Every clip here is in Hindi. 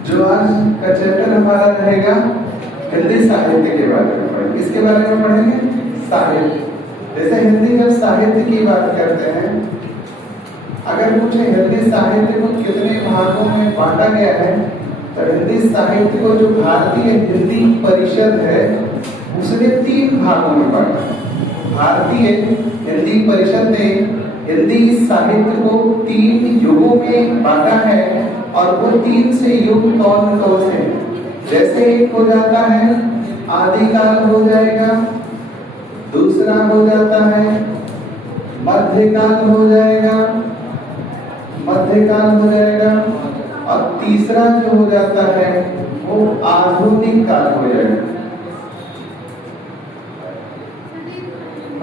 जो आज का चैप्टर हमारा रहेगा हिंदी साहित्य के बारे में पढ़ेंगे। किसके बारे में पढ़ेंगे? साहित्य। जैसे हिंदी जब साहित्य की बात करते हैं, अगर पूछे हिंदी साहित्य को कितने भागों में बांटा गया है, तो हिंदी साहित्य को जो भारतीय हिंदी परिषद है उसने 3 भागों में बांटा है। भारतीय हिंदी परिषद ने हिंदी साहित्य को 3 युगों में बांटा है, और वो 3 से युग कौन कौन से हैं? जैसे एक हो जाता है आदिकाल हो जाएगा, दूसरा हो जाता है मध्यकाल हो जाएगा, और तीसरा जो हो जाता है वो आधुनिक काल हो जाएगा।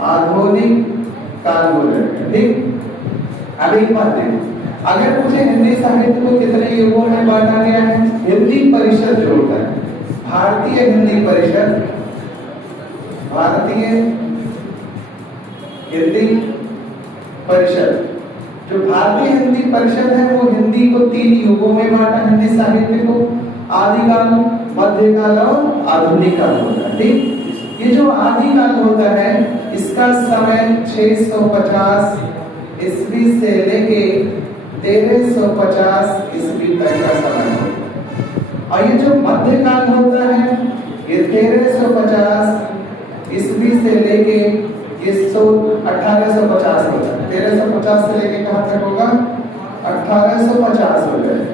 आधुनिक काल हो जाएगा। ठीक, अब एक बात देखो, अगर मुझे हिंदी साहित्य को कितने युगों में बांटा गया है? हिंदी परिषद जो होता है, भारतीय हिंदी परिषद, भारतीय हिंदी परिषद, जो भारतीय हिंदी परिषद है वो हिंदी को 3 युगों में बांटा हिंदी साहित्य को, आदिकाल, मध्यकाल और आधुनिक काल होता है। ठीक, ये जो आदिकाल होता है इसका समय 650 ईस्वी से लेके 1350 ईस्वी तक का समय होता है, और ये जो मध्यकाल होता है ये 1350 ईस्वी से लेके 1850 होता है। 1350 से लेके कहां तक होगा? 1850 हो जाएगा।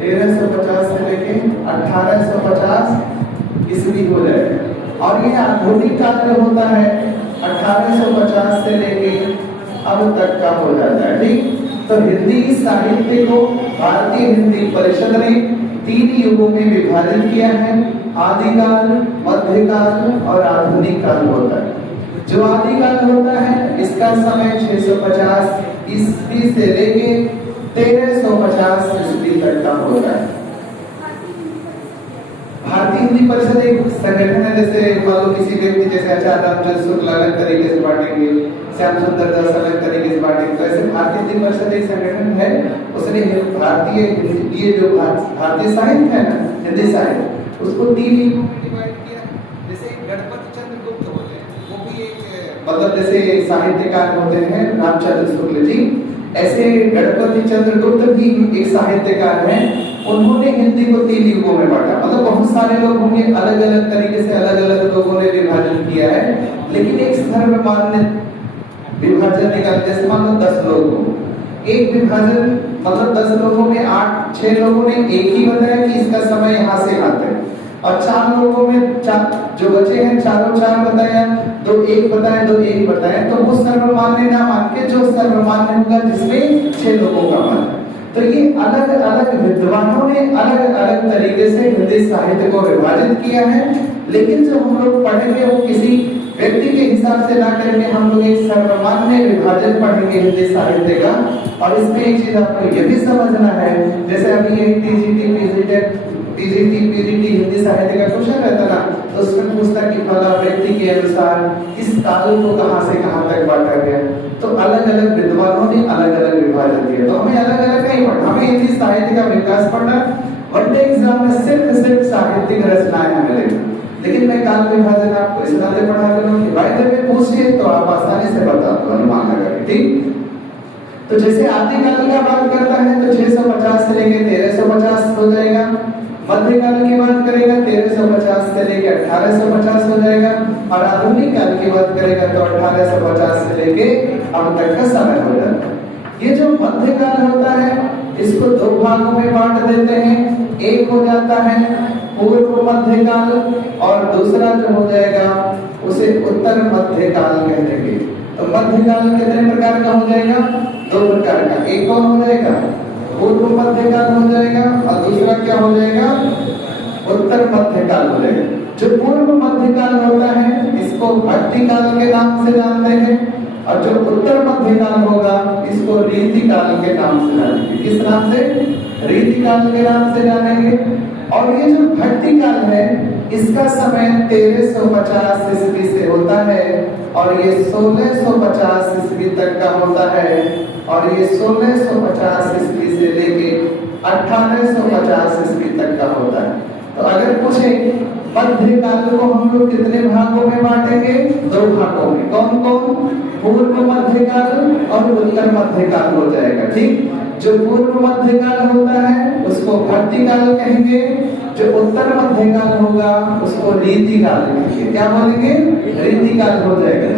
1350 से लेके 1850 ईस्वी हो जाएगा। और ये आधुनिक काल जो होता है 1850 से लेके अब तक का हो जाता है। ठीक, तो हिंदी साहित्य को भारतीय हिंदी परिषद ने 3 युगों में विभाजित किया है, आदिकाल, मध्यकाल और आधुनिक काल होता है। जो आदिकाल होता है इसका समय 650 ईस्वी से लेके 1350 ईस्वी तक का होता है। भारतीय हिंदी परिषद एक संगठन है। जैसे मान लो किसी व्यक्ति जैसे आचार्य रामचंद्र शुक्ल अलग तरीके से बांटेंगे, श्याम सुंदर दास अलग तरीके से बांटेंगे, तो ऐसे भारतीय हिंदी परिषद एक संगठन है, उसने भारतीय ये जो भारतीय साहित्य है ना, हिंदी साहित्य, उसको 3 युगों में डिवाइड किया। जैसे गणपति चंद्र गुप्त होते हैं, वो भी एक मतलब जैसे साहित्यकार होते हैं रामचंद्र शुक्ल जी, ऐसे गणपति चंद्र गुप्त भी एक साहित्यकार हैं। उन्होंने हिंदी को 3 युगों में बांटा। मतलब बहुत सारे लोग होंगे, अलग अलग तरीके से अलग अलग लोगों ने विभाजन किया है, लेकिन एक सर्वमान्य विभाजन निकाल। जैसे मान लो 10 लोग हो, एक विभाजन मतलब 10 लोगों में 6 लोगों ने एक ही बताया कि इसका समय यहाँ से आते हैं, और 4 लोगों में जो बचे हैं चारों 4 बताया, 2 1 बताए, 2 1 बताए, तो वो सर्वमान्य ना मान के जो सर्वमान्य होगा जिसमें 6 लोगों का मत है। तो ये अलग अलग विद्वानों ने अलग अलग तरीके से हिंदी साहित्य को विभाजित किया है, लेकिन जो हम लोग पढ़ेंगे वो किसी व्यक्ति के हिसाब से ना करेंगे, हम लोग एक सर्वमान्य विभाजन पढ़ेंगे हिंदी साहित्य का। और इसमें एक चीज आपको ये भी समझना है, जैसे अभी एक टीजीटी पीजीटी हिंदी साहित्य का क्वेश्चन रहता ना, तो उसमें पूछता कि फला व्यक्ति के अनुसार इस काल को कहां से कहां तक बांटा गया, तो अलग अलग विद्वानों ने अलग अलग विभाजन दिया। तो हमें अलग अलग नहीं पढ़ना, हमें हिंदी साहित्य का विकास पढ़ना। वनडे एग्जाम में सिर्फ साहित्यिक रचनाएं हमें लेना, लेकिन मैं काल विभाजन आपको इस तरह से पढ़ा दूंगा कि भाई जब पूछिए तो आप आसानी से बता दो, अनुमान लगा। ठीक, तो जैसे आदिकाल का बात करता है तो 650 से लेके 1350 हो जाएगा, मध्यकाल की बात करेगा 1350 से लेके 1850 हो जाएगा, और आधुनिक काल की बात करेगा तो 1850 से लेके अब तक का समय हो जाता है। ये जो मध्यकाल होता है इसको 2 भागों में बांट देते हैं। एक हो जाता है पूर्व मध्यकाल, और दूसरा जो हो जाएगा उसे उत्तर मध्यकाल कहते हैं। तो मध्यकाल कितने प्रकार का हो जाएगा? 2 प्रकार का। एक कौन हो जाएगा? पूर्व मध्यकाल हो जाएगा, और दूसरा क्या हो जाएगा? उत्तर मध्यकाल हो जाएगा। जो पूर्व मध्यकाल होता है इसको भक्ति काल के नाम से जानते हैं, और जो उत्तर मध्यकाल होगा इसको रीतिकाल के नाम से जानेंगे। किस नाम से? रीतिकाल के नाम से जानेंगे। और ये जो भक्ति काल है इसका समय 1350 ईस्वी से होता है, और ये 1650 ईस्वी तक का होता है, और ये 1650 ईस्वी से लेके 1850 ईस्वी तक का होता है। तो अगर पूछे मध्यकाल को हम लोग कितने भागों में बांटेंगे? 2 भागों में। कौन कौन? पूर्व मध्यकाल और उत्तर मध्यकाल हो जाएगा। ठीक, जो पूर्व मध्यकाल होता है उसको भक्ति काल कहेंगे, जो उत्तर मध्यकाल होगा उसको रीति काल कहेंगे। क्या बोलेंगे? रीति काल हो जाएगा।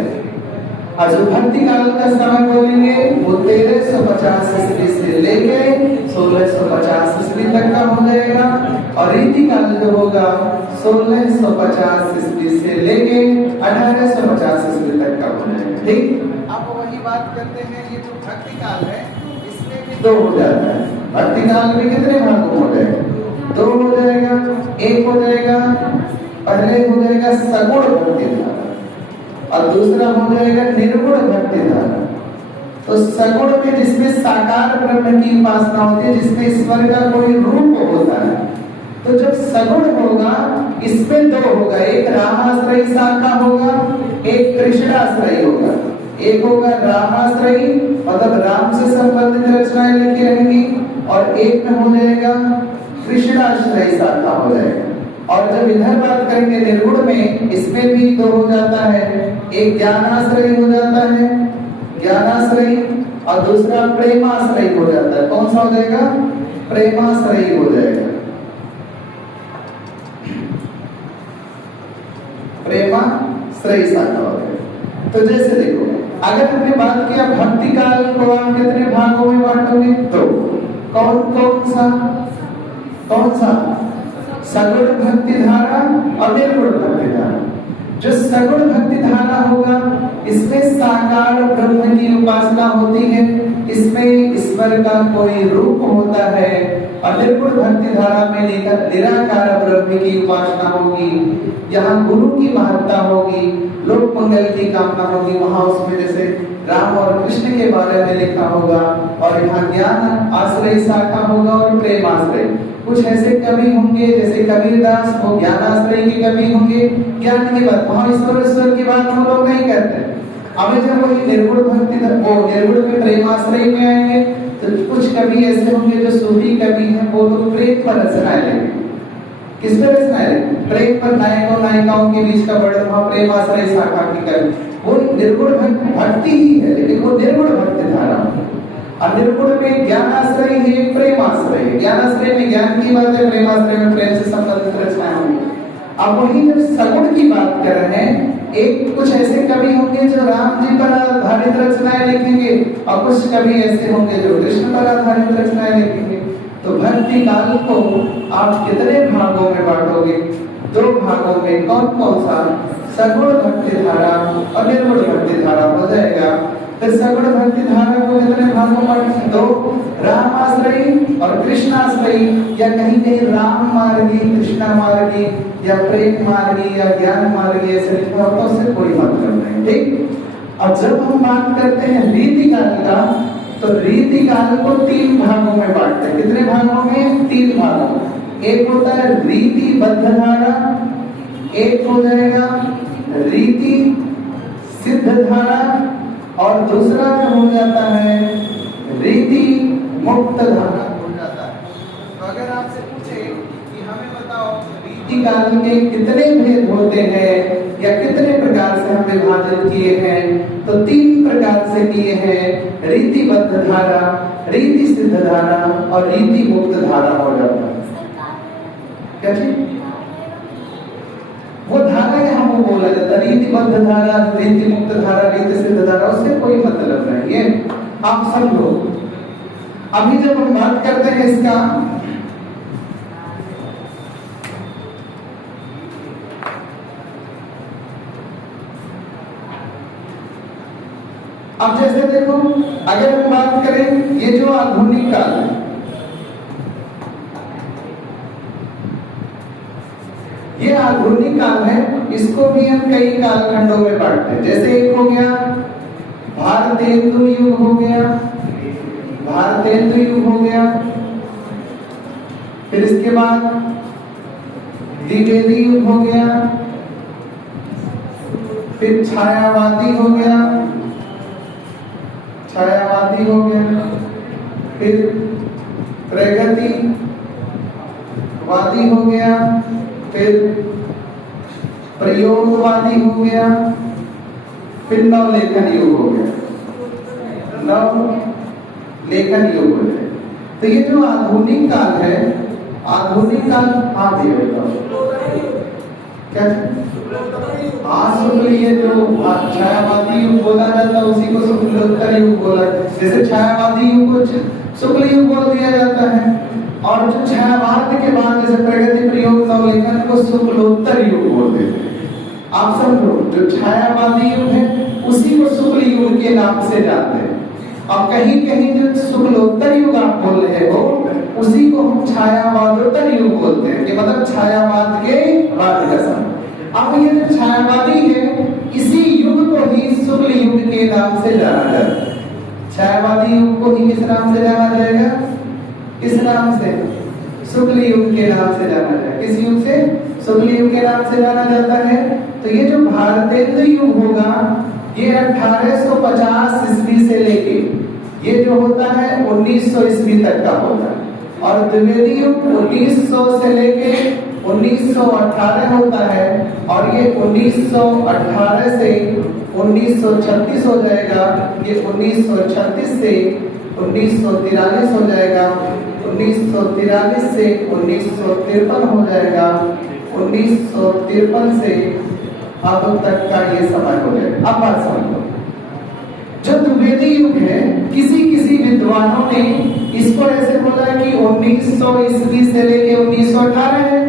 और जो भक्ति काल का समय बोलेंगे वो 1350 ईस्वी से लेके 1650 ईस्वी तक का हो जाएगा, और रीति काल जो होगा 1650 ईस्वी से लेके 1850 ईस्वी तक का हो जाएगा। ठीक, अब वही बात करते हैं, ये जो भक्ति काल है इसमें भी 2 हो जाता है। भक्ति काल में कितने भाग हो जाएगा? 2 हो जाएगा। एक हो जाएगा, पहले हो जाएगा सगुण भक्ति धारा और दूसरा हो जाएगा निर्गुण भक्ति धारा। तो सगुण में जिसमें साकार ब्रह्म की उपासना होती है, जिसमें ईश्वर का कोई रूप होता है, तो जब सगुण होगा इसमें 2 होगा, एक रामाश्रयी शाखा होगा, एक कृष्णाश्रयी होगा। एक होगा रामाश्रयी मतलब राम से संबंधित रचनाएं लिखी रहेंगी, और एक में हो जाएगा कृष्णाश्रयी शाखा हो जाएगा। और जब इधर बात करेंगे निर्गुण में, इसमें भी 2 हो जाता है, एक ज्ञानाश्रयी हो जाता है, ज्ञानाश्रयी, और दूसरा प्रेमाश्रयी हो जाता है। कौन सा हो जाएगा? प्रेमाश्रयी हो जाएगा। प्रेमाश्रयी शाखा हो जाएगा। तो जैसे देखो, अगर हमने बात किया भक्ति काल को आप कितने भागों में बांटोगे? 2। कौन कौन सा? कौन सा? सगुण भक्ति धारा और निर्गुण भक्ति धारा। जो सगुण भक्ति धारा होगा इसमें साकार ब्रह्म की उपासना होती है, इसमें ईश्वर का कोई रूप होता है, और निर्गुण भक्ति धारा में निराकार ब्रह्म की उपासना होगी। यहाँ गुरु की महत्ता होगी, लोक मंगल की कामना होगी। वहां उसमें जैसे राम और कृष्ण के बारे में लिखा होगा, और यहाँ ज्ञान आश्रय शाखा होगा और प्रेम आश्रय। कुछ ऐसे कवि होंगे जैसे कबीरदास, वो ज्ञान आश्रय की कवि होंगे, ज्ञान की बात, वहां ईश्वर की बात हम लोग नहीं करते। अब जब वही निर्गुण भक्ति वो निर्गुण में प्रेमाश्रय में आएंगे, तो कुछ कवि ऐसे होंगे जो सूफी कवि हैं, वो लोग प्रेम पर रचनाएं लेंगे। किस पर रचनाएं लेंगे? प्रेम पर, नायकों नायिकाओं के बीच का वर्णन, वहां प्रेमाश्रय शाखा की कवि। वो निर्गुण भक्ति ही है, लेकिन वो निर्गुण भक्ति धारा। और निर्गुण में ज्ञानाश्रय है, प्रेमाश्रय है। ज्ञानाश्रय में ज्ञान की बात है, प्रेमाश्रय में प्रेम से संबंधित रचनाएं होंगी। अब वही जब सगुण की बात कर रहे हैं, एक कुछ ऐसे कवि होंगे जो राम जी पर आधारित रचनाएं लिखेंगे, और कुछ कवि ऐसे होंगे जो कृष्ण पर आधारित रचनाएं लिखेंगे। तो भक्ति काल को आप कितने भागों में बांटोगे? 2 भागों में। कौन कौन सा? सगुण भक्ति धारा और निर्गुण भक्ति धारा हो जाएगा। फिर सगुण भक्ति धारा को कितने भागों में बांटेंगे? 2, रामाश्रयी और कृष्णाश्रयी, या कहीं कहीं राम मार्गी, कृष्णा मार्गी, या प्रेम मार्गी, या ज्ञान मार्गी, ऐसे लिखा होता है, उससे कोई मतलब नहीं। ठीक, अब जब हम बात करते हैं रीति काल का, तो रीति काल को 3 भागों में बांटते हैं। कितने भागों में? 3 भागों। एक होता है रीतिबद्ध धारा, एक हो जाएगा रीति सिद्ध धारा, और दूसरा जो हो जाता है रीति मुक्त धारा हो जाता है। तो अगर आपसे पूछे कि हमें बताओ रीति काल के कितने भेद होते हैं या कितने प्रकार से हम विभाजित किए हैं, तो 3 प्रकार से किए हैं। रीतिबद्ध धारा, रीति सिद्ध धारा और रीति मुक्त धारा हो जाता है। क्या चीज? वो धारा यहाँ वो बोला जाता है, रीतिबद्ध धारा, रीति मुक्त धारा, रीति सिद्ध धारा, उससे कोई मतलब नहीं है। आप समझो, अभी जब हम बात करते हैं इसका, अब जैसे देखो, अगर हम बात करें ये जो आधुनिक काल है, ये आधुनिक काल है, इसको भी हम कई कालखंडों में बांटते हैं। जैसे एक हो गया भारतेंदु युग हो गया, भारतेंदु युग हो गया, फिर इसके बाद द्विवेदी युग हो गया, फिर छायावादी हो गया, छायावादी हो गया, फिर प्रगतिवादी हो गया, फिर प्रयोगवादी हो गया, फिर नवलेखन युग हो गया। नवलेखन युग हो गया। तो ये जो आधुनिक काल है, आधुनिक काल, हाँ भैया क्या शुक्ल, ये जो छायावादी युग बोला जाता है उसी को शुक्लोत्तर युग बोला, जैसे छायावादी युग को शुक्ल युग बोल दिया जाता है, और जो छायावाद के बाद जैसे प्रगति प्रयोग नवलेखन को शुक्लोत्तर युग बोल देते हैं। आप समझो, जो छायावादी युग है उसी को शुक्ल युग के नाम से जानते हैं। अब कहीं कहीं जो शुक्लोत्तर युग आप बोल रहे हो उसी को हम छायावादोत्तर युग बोलते हैं, कि मतलब छायावाद के बाद का समय। अब ये जो छायावादी है इसी युग को ही शुक्ल युग के नाम से जाना जाता है। छायावादी युग को ही किस नाम से जाना जाएगा? किस नाम से? शुक्ल युग के नाम से जाना जाएगा। किस युग से? शुक्ल युग के नाम से जाना जाता है। तो ये जो भारतेंद्र युग होगा ये 1850 ईस्वी से लेके ये जो होता है 1900 ईस्वी तक का होता है, और द्विवेदी युग 1900 से लेके 1918 होता है, और ये 1918 से 1936 हो जाएगा, ये 1936 से 1943 हो जाएगा, 1943 से 1953 हो जाएगा, 1953 से अब तक का ये समय हो जाएगा। अब बात समझो, जो द्विवेदी युग है किसी किसी विद्वानों ने इसको ऐसे बोला कि 1900 ईस्वी से लेके 1918 है,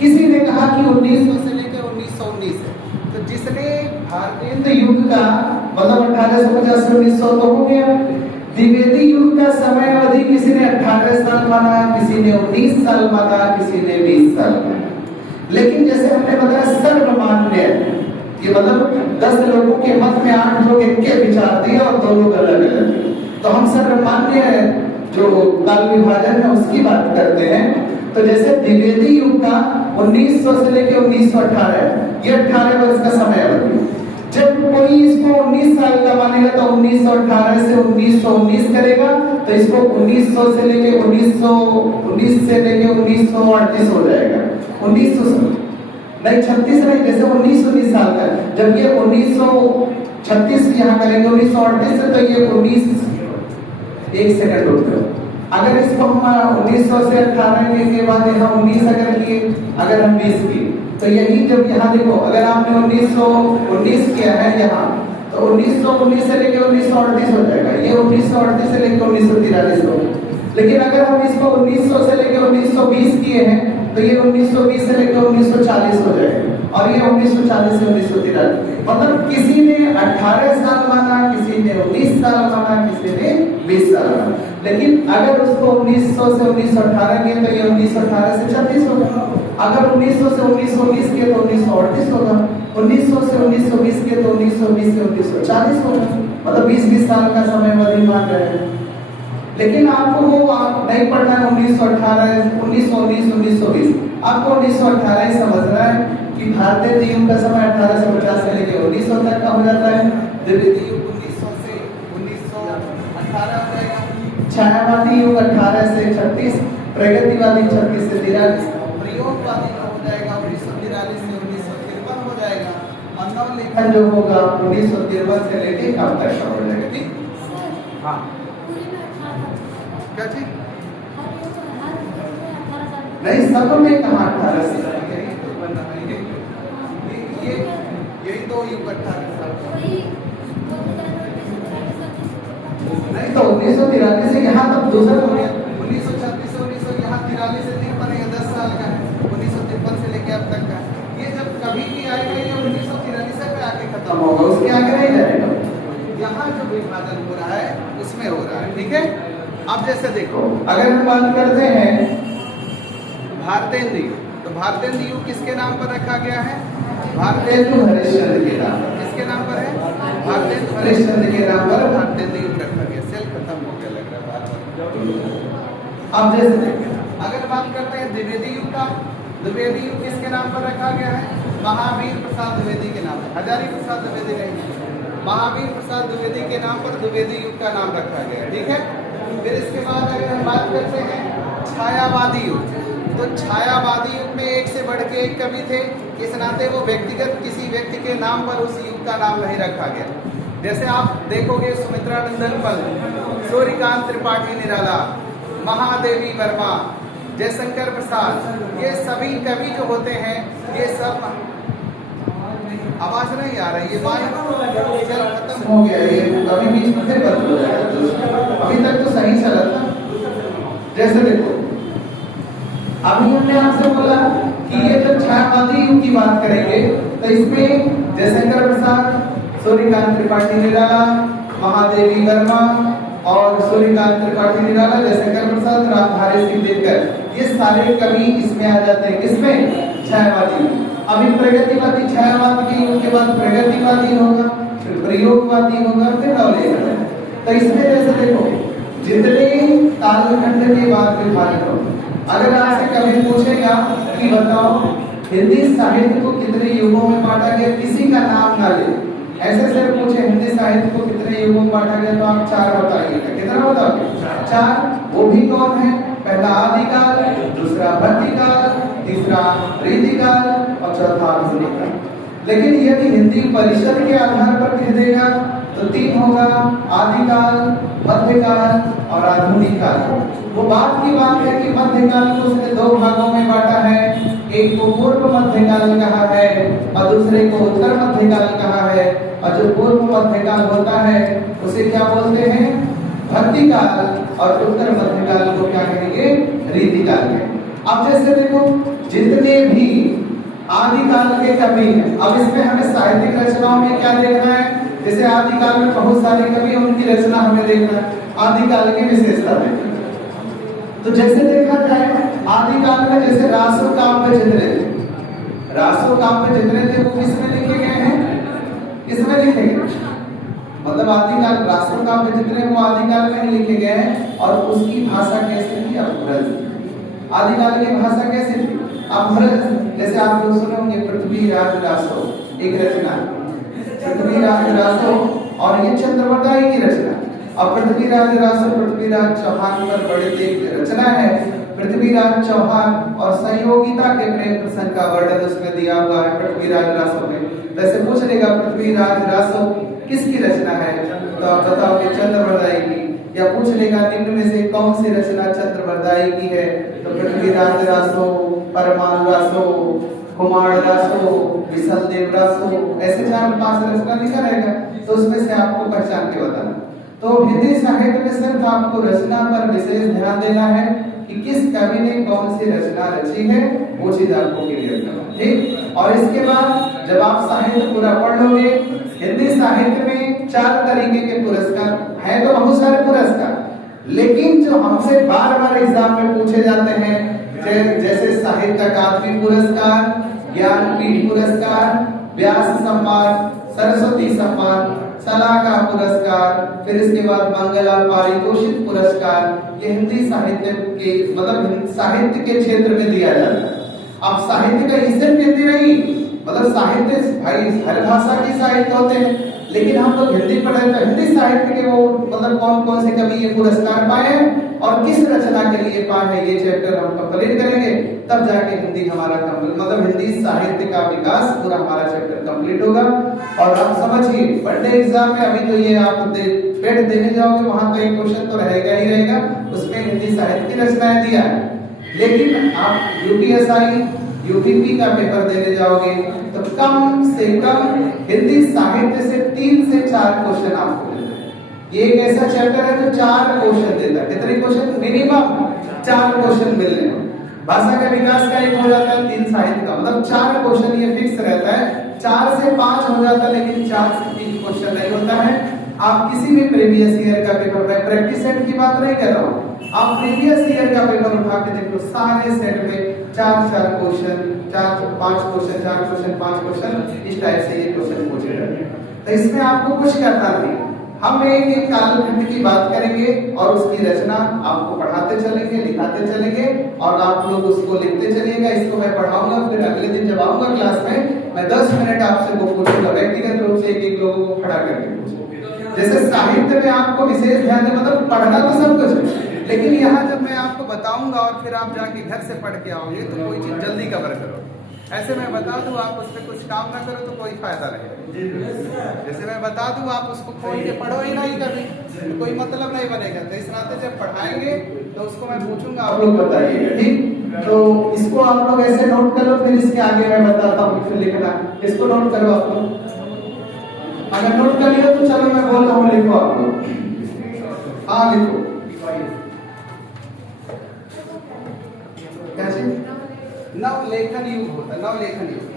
किसी ने कहा कि 1900 से लेके 1919 है। तो जिसने भारतेंद्र युग का मतलब 1850 से 1900 तो हो गया, द्विवेदी युग का समय अवधि किसी ने 18 साल माना, किसी ने 19 साल माना, किसी ने 20 साल माना। लेकिन जैसे हमने बताया सर्वमान्य, ये मतलब 10 लोगों के मत में 8 लोग एक के विचार दिए और 2 लोग अलग अलग। तो हम सर्वमान्य जो काल विभाजन है उसकी बात करते हैं। तो जैसे द्विवेदी युग का 1900 से लेकर 1918 ये 18 वर्ष का समय अवधि। जब कोई इसको 19 साल का मानेगा तो 1918 से 1919 करेगा, तो इसको 1900 से लेके 1919 से लेके 1938 हो जाएगा। 1900 नहीं 36 नहीं, जैसे 19 साल का, जब ये 1936 यहाँ करेंगे 1938 से, तो ये 19 एक सेकंड रुक जाओ। अगर इसको हम 1900 से 18 के बाद यहाँ 19 अगर किए, अगर हम 20 किए, तो यही जब यहाँ देखो अगर आपने 1919 किया है यहाँ, तो 1919 से लेके 1938 हो जाएगा, ये 1938 से लेके 1943 हो। लेकिन अगर हम इसको 1900 से लेके 1920 किए हैं, तो ये 1920 से लेकर 1940 हो जाएगा, और ये 1940 से 1943। मतलब किसी ने 18 साल माना, किसी ने 19 साल माना, किसी ने 20 साल माना। लेकिन अगर उसको 1900 से 1918 किए तो ये 1918 से 36 होगा। अगर 1900 से 1919 किए तो 1938 होगा। 1900 से 1920 किए तो 1920 से 1940 होगा। मतलब 20-20 साल का समय अवधि मान रहे हैं। लेकिन आपको वो आप नहीं पढ़ना है 1918 1919 1920, आपको 1918 ही समझना है कि भारतीय युग का समय 1850 से लेकर 1900 तक का हो जाता है। द्विवेदी युग 1900 से 1918 हो जाएगा, छायावादी युग 18 से 36, प्रगतिवादी 36 से 43, प्रयोगवादी का हो जाएगा 1943 से 1953 हो जाएगा, और नवलेखन जो होगा 1953 से लेकर अब तक का हो जाएगा। ठीक, हाँ क्या चीज नहीं, सब में कहा 18 से यही तो युग 18 साल नहीं, तो 1943 से यहाँ तक दूसरा हो गया। 1936 से 1900 यहाँ 43 से 53 10 साल का है, 1953 से लेके अब तक का। ये जब कभी भी आएगा ये 1943 पे आके खत्म होगा, उसके आगे नहीं जाएगा। यहाँ जो विभाजन हो रहा है उसमें हो रहा है। ठीक है, अब जैसे देखो अगर हम बात करते हैं भारतेंद्र युग, तो भारतेंद्र युग किसके नाम पर रखा गया है? भारतेंदु हरिश्चंद्र के नाम पर। किसके नाम पर है? भारतेंदु हरिश्चंद्र के नाम पर भारतेंद्र युग रखा गया। सेल खत्म हो गया लग रहा है। अब जैसे देखिए अगर बात करते हैं द्विवेदी युग का, द्विवेदी युग किसके नाम पर रखा गया है? महावीर प्रसाद द्विवेदी के नाम पर। हजारी प्रसाद द्विवेदी नहीं, महावीर प्रसाद द्विवेदी के नाम पर द्विवेदी युग का नाम रखा गया। ठीक है, फिर इसके बाद अगर हम बात करते हैं छायावादी युग। तो छायावादी युग में एक से बढ़ के एक कवि थे, इस नाते वो व्यक्तिगत किसी व्यक्ति के नाम पर उस युग का नाम नहीं रखा गया। जैसे आप देखोगे सुमित्रा नंदन पल, सूर्यकांत त्रिपाठी निराला, महादेवी वर्मा, जयशंकर प्रसाद, ये सभी कवि जो होते हैं ये सब, आवाज नहीं आ रही है, चल खत्म हो गया ये, अभी बीच में फिर बंद हो जाएगा। अभी तक तो सही चला था। जैसे देखो अभी हमने आपसे बोला कि ये जब छायावादी युग की बात करेंगे तो इसमें जयशंकर प्रसाद, सूर्यकांत त्रिपाठी निराला, महादेवी वर्मा और सूर्यकांत त्रिपाठी निराला, जयशंकर प्रसाद, रामधारी सिंह दिनकर, ये सारे कवि इसमें आ जाते हैं। किसमें? छायावादी। अभी प्रगतिवादी, छायावाद के युग के बाद प्रगतिवादी होगा, फिर प्रयोगवादी होगा, फिर नवलेखन। तो इसमें जैसे देखो जितने कालखंड के बाद विभाजन हो, अगर आपसे कभी पूछेगा कि बताओ हिंदी साहित्य को कितने युगों में बांटा गया, किसी का नाम ना ले, ऐसे सिर्फ पूछे हिंदी साहित्य को कितने युगों में बांटा गया तो आप 4 बताइएगा। कितना बताओगे? 4। वो भी कौन है? पहला आदिकाल, दूसरा मध्यकाल, तीसरा रीतिकाल और चौथा आधुनिक काल। लेकिन यदि हिंदी परिषद के आधार पर कह देगा तो 3 होगा, आदिकाल, मध्यकाल और आधुनिक काल। वो बात की बात है कि मध्यकाल को उसने 2 भागों में बांटा है, एक को पूर्व मध्यकाल कहा है और दूसरे को उत्तर मध्यकाल कहा है। और जो पूर्व मध्यकाल होता है उसे क्या बोलते हैं? भक्तिकाल, और उत्तर मध्यकाल को क्या कहेंगे? रीतिकाल में। अब जैसे देखो जितने भी आदिकाल के कवि हैं, अब इसमें हमें साहित्यिक रचनाओं में क्या देखना है? जैसे आदिकाल में बहुत सारे कवि, उनकी रचना हमें देखना है, आदिकाल की विशेषता देखना। तो जैसे देखा जाए आदिकाल में जैसे रासो काव्य जितने थे, रासो काव्य जितने थे वो किसमें लिखे गए हैं? किसमें लिखे गए? मतलब आदिकाल रासो काव्य जितने वो आदिकाल में लिखे गए हैं। और उसकी भाषा कैसे थी? अपभ्रंश। आदिकाल की भाषा कैसे थी? अपभ्रंश। जैसे आप लोग सुने होंगे पृथ्वीराज रासो, एक रचना पृथ्वीराज रासो, और ये चंद्रवरदाई की रचना। अब पृथ्वीराज रासो पृथ्वीराज चौहान पर बड़ी एक रचना है। पृथ्वीराज चौहान और संयोगिता के प्रेम प्रसंग का वर्णन उसमें दिया हुआ है पृथ्वीराज रासो में। वैसे पूछ लेगा पृथ्वीराज रासो किसकी रचना है तो आप बताओगे चंद्रवरदाई की। या पूछ लेगा निम्न में से कौन सी रचना चंद्रवरदाई की है तो पृथ्वीराज रासो, परमाल रासो, कुमार रासो, विसल देव रासो, ऐसे 4-5 रचना लिखा रहेगा। तो उसमें से आपको पहचान के बताना। तो हिंदी साहित्य में सिर्फ आपको रचना पर विशेष ध्यान देना है कि किस कवि ने कौन सी रचना रची है, वो चीज आपको क्लियर करना, ठीक। और इसके बाद जब आप साहित्य पूरा पढ़ लोगे, हिंदी साहित्य में 4 तरीके के पुरस्कार हैं, तो बहुत सारे पुरस्कार, लेकिन जो हमसे बार-बार एग्जाम में पूछे जाते हैं जैसे साहित्य अकादमी पुरस्कार, ज्ञानपीठ पुरस्कार, व्यास सम्मान, सरस्वती सम्मान, सलाहकार पुरस्कार, फिर इसके बाद मंगला पारितोषिक पुरस्कार, ये हिंदी साहित्य के मतलब साहित्य के क्षेत्र में दिया जाता है। अब साहित्य का इज्जत हिंदी नहीं, मतलब साहित्य भाई हर भाषा की साहित्य होते हैं, लेकिन हम लोग हिंदी पढ़े तो हिंदी साहित्य के वो मतलब कौन कौन से कवि ये पुरस्कार पाए और किस रचना के लिए पाए हैं, ये चैप्टर हम कंप्लीट करेंगे, तब जाके हिंदी हमारा मतलब हिंदी साहित्य का विकास पूरा हमारा चैप्टर कंप्लीट होगा। और आप समझिए वनडे एग्जाम में अभी तो ये आप पेड देने जाओगे, वहां तो एक क्वेश्चन तो रहेगा ही रहेगा, उसमें हिंदी साहित्य की रचनाएं दिया है। लेकिन आप यूपीएसआई यूपीपी का पेपर देने जाओगे तो कम से कम हिंदी साहित्य से 3 से 4 क्वेश्चन आपको मिलते हैं। ये एक ऐसा चैप्टर है जो 4 क्वेश्चन देता है। कितने क्वेश्चन? मिनिमम 4 क्वेश्चन मिलने हैं। भाषा का विकास का एक हो जाता है, 3 साहित्य का, मतलब 4 क्वेश्चन ये फिक्स रहता है। 4 से 5 हो जाता है, लेकिन 4 से 3 क्वेश्चन नहीं होता है। आप किसी भी प्रीवियस ईयर का पेपर, मैं प्रैक्टिस सेट की बात नहीं कर रहा हूँ, आप प्रीवियस ईयर का पेपर उठा के देख लो, सारे सेट में 4-4 क्वेश्चन, 4-5 क्वेश्चन, 4 क्वेश्चन, 5 क्वेश्चन, इस टाइप से ये क्वेश्चन पूछे जाते हैं। तो इसमें आपको कुछ करना नहीं, हम एक कालखंड की बात करेंगे और उसकी रचना आपको पढ़ाते चलेंगे, लिखाते चलेंगे और आप लोग उसको लिखते चलिएगा। इसको मैं पढ़ाऊंगा, फिर अगले दिन जब आऊंगा क्लास में मैं 10 मिनट आपसे वो पूछूंगा, व्यक्तिगत रूप से एक लोगों को खड़ा करके पूछूंगा। जैसे साहित्य में आपको विशेष ध्यान दें, मतलब पढ़ना तो सब कुछ, लेकिन यहाँ जब मैं आपको बताऊंगा और फिर आप जाके घर से पढ़ के आओगे तो कोई चीज जल्दी कवर करो। ऐसे मैं बता दूं आप उस पर कुछ काम ना करो तो कोई फायदा नहीं। जैसे मैं बता दूं आप उसको खोल के पढ़ो ही नहीं कभी तो कोई मतलब नहीं बनेगा। तो इस नाते जब पढ़ाएंगे तो उसको मैं पूछूंगा, आप लोग बताइएगा, ठीक? तो इसको आप लोग ऐसे नोट करो, फिर इसके आगे मैं बताता हूँ फिर लिखना। इसको नोट करो आप लोग। अगर नोट कर लिया तो चलो मैं बोल रहा हूँ, लिखो आप लोग। हाँ लिखो। कैसे नवलेखन युग होता है, नवलेखन युग।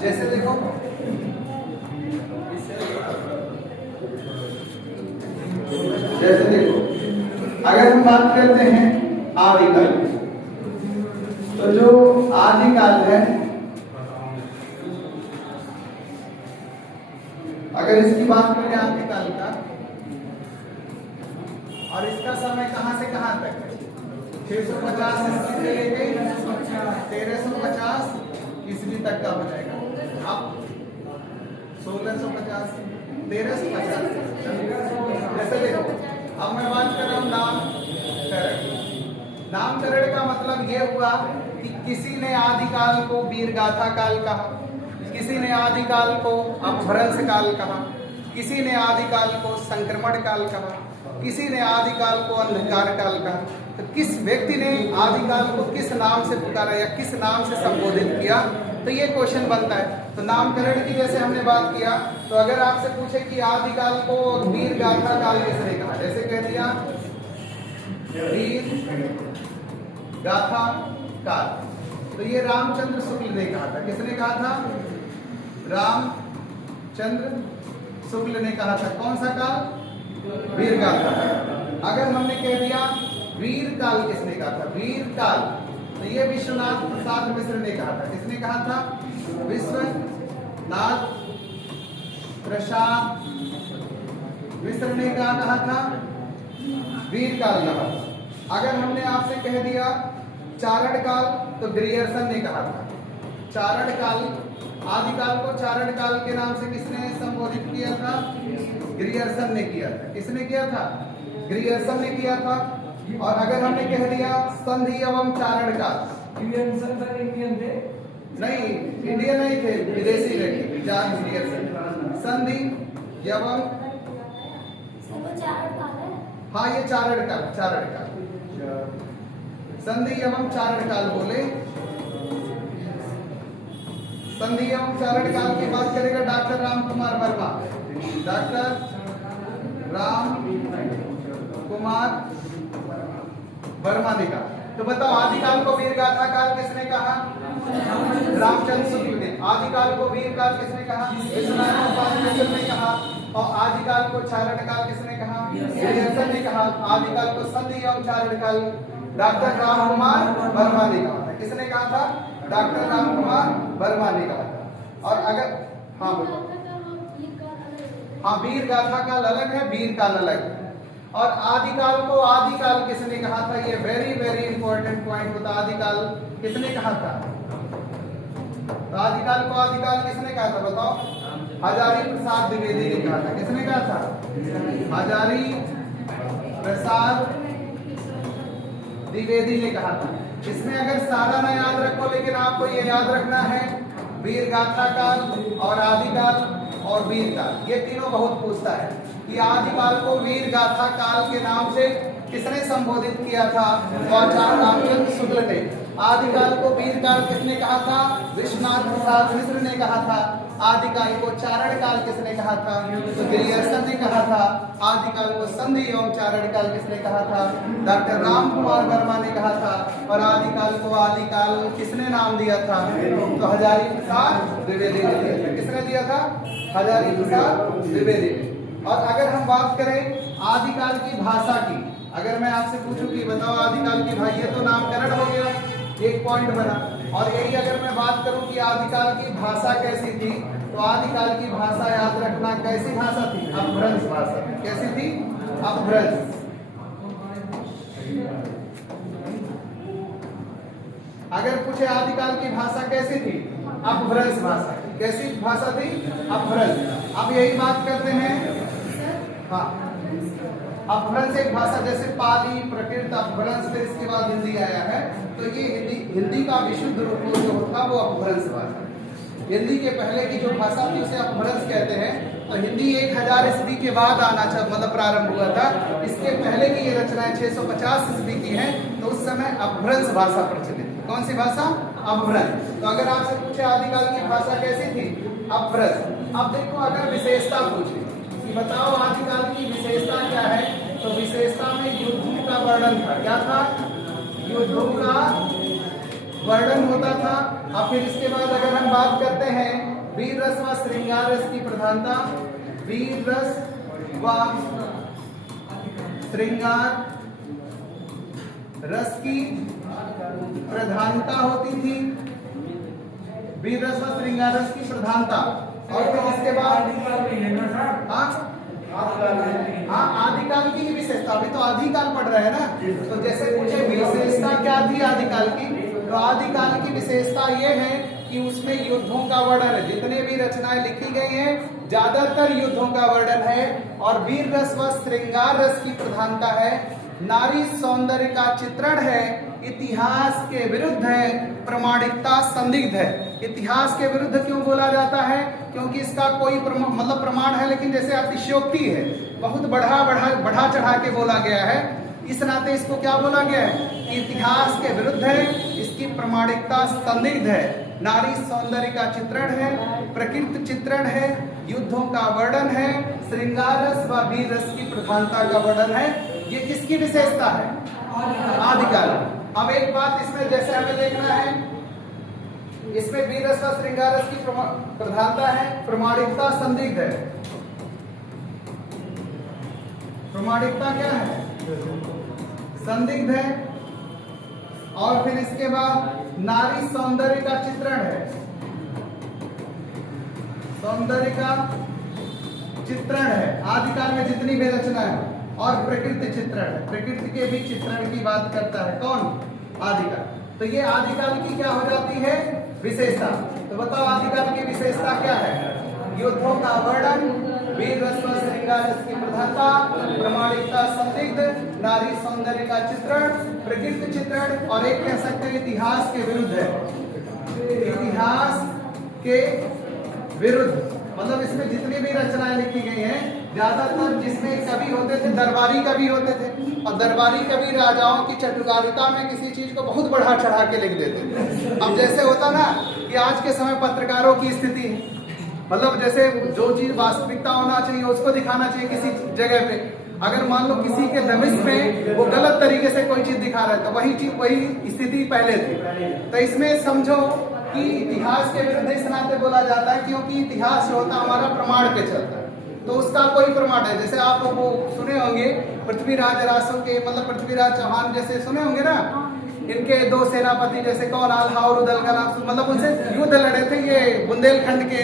जैसे देखो अगर हम बात करते हैं आदिकाल, तो जो आदिकाल है, अगर इसकी बात करें आदिकाल का, और इसका समय कहां से कहां तक है? 650 ईस्वी से लेके 1350 ईस्वी तक का हो जाएगा। अब 1650 1350 जैसे देखो, अब मैं बात कर रहा हूं नामकरण। नामकरण का मतलब यह हुआ कि किसी ने आदिकाल को वीरगाथा काल कहा, किसी ने आदिकाल को अपभ्रंश काल कहा, किसी ने आदिकाल को संक्रमण काल कहा, किसी ने आदिकाल को अंधकार काल कहा। तो किस व्यक्ति ने आदिकाल को किस नाम से पुकारा या किस नाम से संबोधित किया, तो ये क्वेश्चन बनता है। तो नामकरण की जैसे हमने बात किया, तो अगर आपसे पूछे कि आदिकाल को वीरगाथा काल किसने कहा, जैसे कह दिया वीर गाथा काल, तो ये रामचंद्र शुक्ल ने कहा था। किसने कहा था? रामचंद्र शुक्ल ने कहा था। कौन सा काल? वीरगाथा। अगर हमने कह दिया वीर काल, किसने कहा था? वीर काल, तो ये विश्वनाथ प्रसाद मिश्र ने कहा था। किसने कहा था? विश्वनाथ प्रसाद मिश्र ने क्या कहा था? वीर काल कहा। अगर हमने आपसे कह दिया चारण काल, तो ग्रियर्सन ने कहा था। चारण काल, आदिकाल को चारण काल के नाम से किसने संबोधित किया था? ग्रियर्सन ने किया था। किसने किया था? ग्रियर्सन ने किया था। और अगर हमने कह दिया संधि एवं चारण काल, इंडियन थे? नहीं, इंडियन नहीं थे, विदेशी रहे। George Grierson. संधि एवं, हाँ ये चारण काल, चारण काल, संधि एवं चारण काल बोले। संधि एवं चारण काल की बात करेगा डॉक्टर राम कुमार वर्मा। डॉक्टर राम कुमार वर्मा ने कहा। तो बताओ आदिकाल को वीरगाथा काल किसने कहा? रामचंद्र शुक्ल ने। आदिकाल को वीर काल किसने कहा? विश्वनाथ प्रसाद मिश्र ने कहा। और आदिकाल को चारण काल किसने कहा? ग्रियर्सन ने कहा। आदिकाल को संधि एवं चारण काल डॉक्टर राम कुमार वर्मा ने कहा था। किसने कहा था? डॉक्टर राम कुमार वर्मा ने कहा था। और अगर हाँ बोलो, हाँ वीरगाथा काल अलग है, वीर काल अलग है। और आदिकाल को आदिकाल किसने कहा था? ये वेरी वेरी इंपॉर्टेंट पॉइंट होता। आदिकाल किसने कहा था? तो आदिकाल को आदिकाल किसने कहा था बताओ? हजारी प्रसाद द्विवेदी ने कहा था। किसने कहा था? हजारी प्रसाद द्विवेदी ने कहा था। इसमें अगर सारा ना याद रखो, लेकिन आपको ये याद रखना है वीरगाथा काल और आदिकाल और वीर काल, ये तीनों बहुत पूछता है कि आदिकाल को वीरगाथा काल के नाम से किसने संबोधित किया था? और रामचंद्र शुक्ल ने। आदिकाल को वीर काल किसने कहा था? विश्वनाथ प्रसाद मिश्र ने कहा था। आदिकाल को चारण काल किसने कहा था? तो ग्रियर्सन ने कहा था। आदिकाल को संधि एवं चारण काल किसने कहा था? डॉक्टर राम कुमार वर्मा ने कहा था। और आदिकाल को आदिकाल किसने नाम दिया था? तो हजारी प्रसाद द्विवेदी ने दिया था। किसने दिया था? हजारी प्रसाद द्विवेदी ने। और अगर हम बात करें आदिकाल की भाषा की, अगर मैं आपसे पूछूं कि बताओ आदिकाल की भाई, ये तो नामकरण हो गया, एक पॉइंट बना। और यही अगर मैं बात करूं कि आदिकाल की भाषा कैसी थी, तो आदिकाल की भाषा याद रखना कैसी भाषा थी? अपभ्रंश भाषा। कैसी थी? अपभ्रंश। अगर पूछे आदिकाल की भाषा कैसी थी? अपभ्रंश भाषा। कैसी भाषा थी? अपभ्रंश। अब यही बात करते हैं, हाँ, अपभ्रंश एक भाषा, जैसे पाली, प्राकृत, अपभ्रंश, फिर इसके बाद हिंदी आया है। तो ये हिंदी का विशुद्ध रूप जो था वो अपभ्रंश भाषा। हिंदी के पहले की जो भाषा थी उसे अपभ्रंश कहते हैं। तो हिंदी 1000 ईस्वी के बाद आना मतलब प्रारंभ हुआ था। इसके पहले की ये रचनाएं 650 ईस्वी की हैं, तो उस समय अपभ्रंश भाषा प्रचलित थी। कौन सी भाषा? अपभ्रंश। तो अगर आपसे पूछे आदिकाल की भाषा कैसी थी? अपभ्रंश। अब देखो, अगर विशेषता पूछे कि बताओ आदिकाल की विशेषता क्या है, तो विशेषता में युद्धों का वर्णन था। क्या था? युद्धों का वर्णन होता था। और फिर इसके बाद अगर हम बात करते हैं वीर रस व श्रृंगार रस की प्रधानता, वीर रस व श्रृंगार रस की प्रधानता होती थी। वीर रस व श्रृंगार रस की प्रधानता। और फिर इसके बाद आदिकाल की विशेषता। अभी तो आदिकाल पढ़ रहे हैं ना, तो जैसे पूछे विशेषता क्या थी आदिकाल की, तो आदिकाल की विशेषता ये है कि उसमें युद्धों का वर्णन है। जितने भी रचनाएं लिखी गई हैं ज्यादातर युद्धों का वर्णन है। और वीर रस व श्रृंगार रस की प्रधानता है। नारी सौंदर्य का चित्रण है। इतिहास के विरुद्ध है। प्रामाणिकता संदिग्ध है। इतिहास के विरुद्ध क्यों बोला जाता है? क्योंकि इसका कोई मतलब प्रमाण है, लेकिन जैसे अतिशयोक्ति है, बहुत बढ़ा चढ़ा के बोला गया है। इस नाते इसको क्या बोला गया है? इतिहास के विरुद्ध है। इसकी प्रामाणिकता संदिग्ध है। नारी सौंदर्य का चित्रण है। प्रकृति चित्रण है। युद्धों का वर्णन है। श्रृंगार रस व वीर रस की प्रधानता का वर्णन है। ये किसकी विशेषता है? आदिकाल। अब एक बात इसमें जैसे हमें देखना है, इसमें वीर रस व श्रृंगार रस की प्रधानता है। प्रामाणिकता संदिग्ध है। प्रामाणिकता क्या है? संदिग्ध है। और फिर इसके बाद नारी सौंदर्य का चित्रण है। सौंदर्य का चित्रण है आदिकाल में जितनी भी रचना है। और प्रकृति चित्रण है। प्रकृति के भी चित्रण की बात करता है कौन? आदिकाल। तो ये आदिकाल की क्या हो जाती है? विशेषता। तो बताओ आदिकाल की विशेषता क्या है? युद्धों का वर्णन, वीर रस व श्रृंगार रस की प्रधानता, प्रामाणिकता संदिग्ध, नारी सौंदर्य का चित्रण, प्रकृति चित्रण, और एक कह सकते हैं इतिहास के विरुद्ध है। इतिहास के विरुद्ध मतलब इसमें जितनी भी रचनाएं लिखी गई हैं ज्यादातर जिसमें कवि होते थे दरबारी कवि होते थे। और दरबारी कवि राजाओं की चटुकारिता में किसी चीज को बहुत बढ़ा चढ़ा के लिख देते थे। अब जैसे होता ना कि आज के समय पत्रकारों की स्थिति है, मतलब जैसे जो चीज वास्तविकता होना चाहिए उसको दिखाना चाहिए किसी जगह पे। अगर मान लो किसी के दमिश में वो गलत तरीके से कोई चीज दिखा रहा है, तो वही स्थिति पहले थी। तो इसमें समझो कि इतिहास के विरुद्ध इस नाते बोला जाता है क्योंकि इतिहास जो होता है हमारा प्रमाण पे चलता है। तो उसका कोई प्रमाण है। जैसे आप वो सुने होंगे पृथ्वीराज रासो के, मतलब पृथ्वीराज चौहान जैसे सुने होंगे ना, इनके दो सेनापति जैसे कौन, आल्हा और उदल का नाम, मतलब उनसे युद्ध लड़े थे। ये बुंदेलखंड के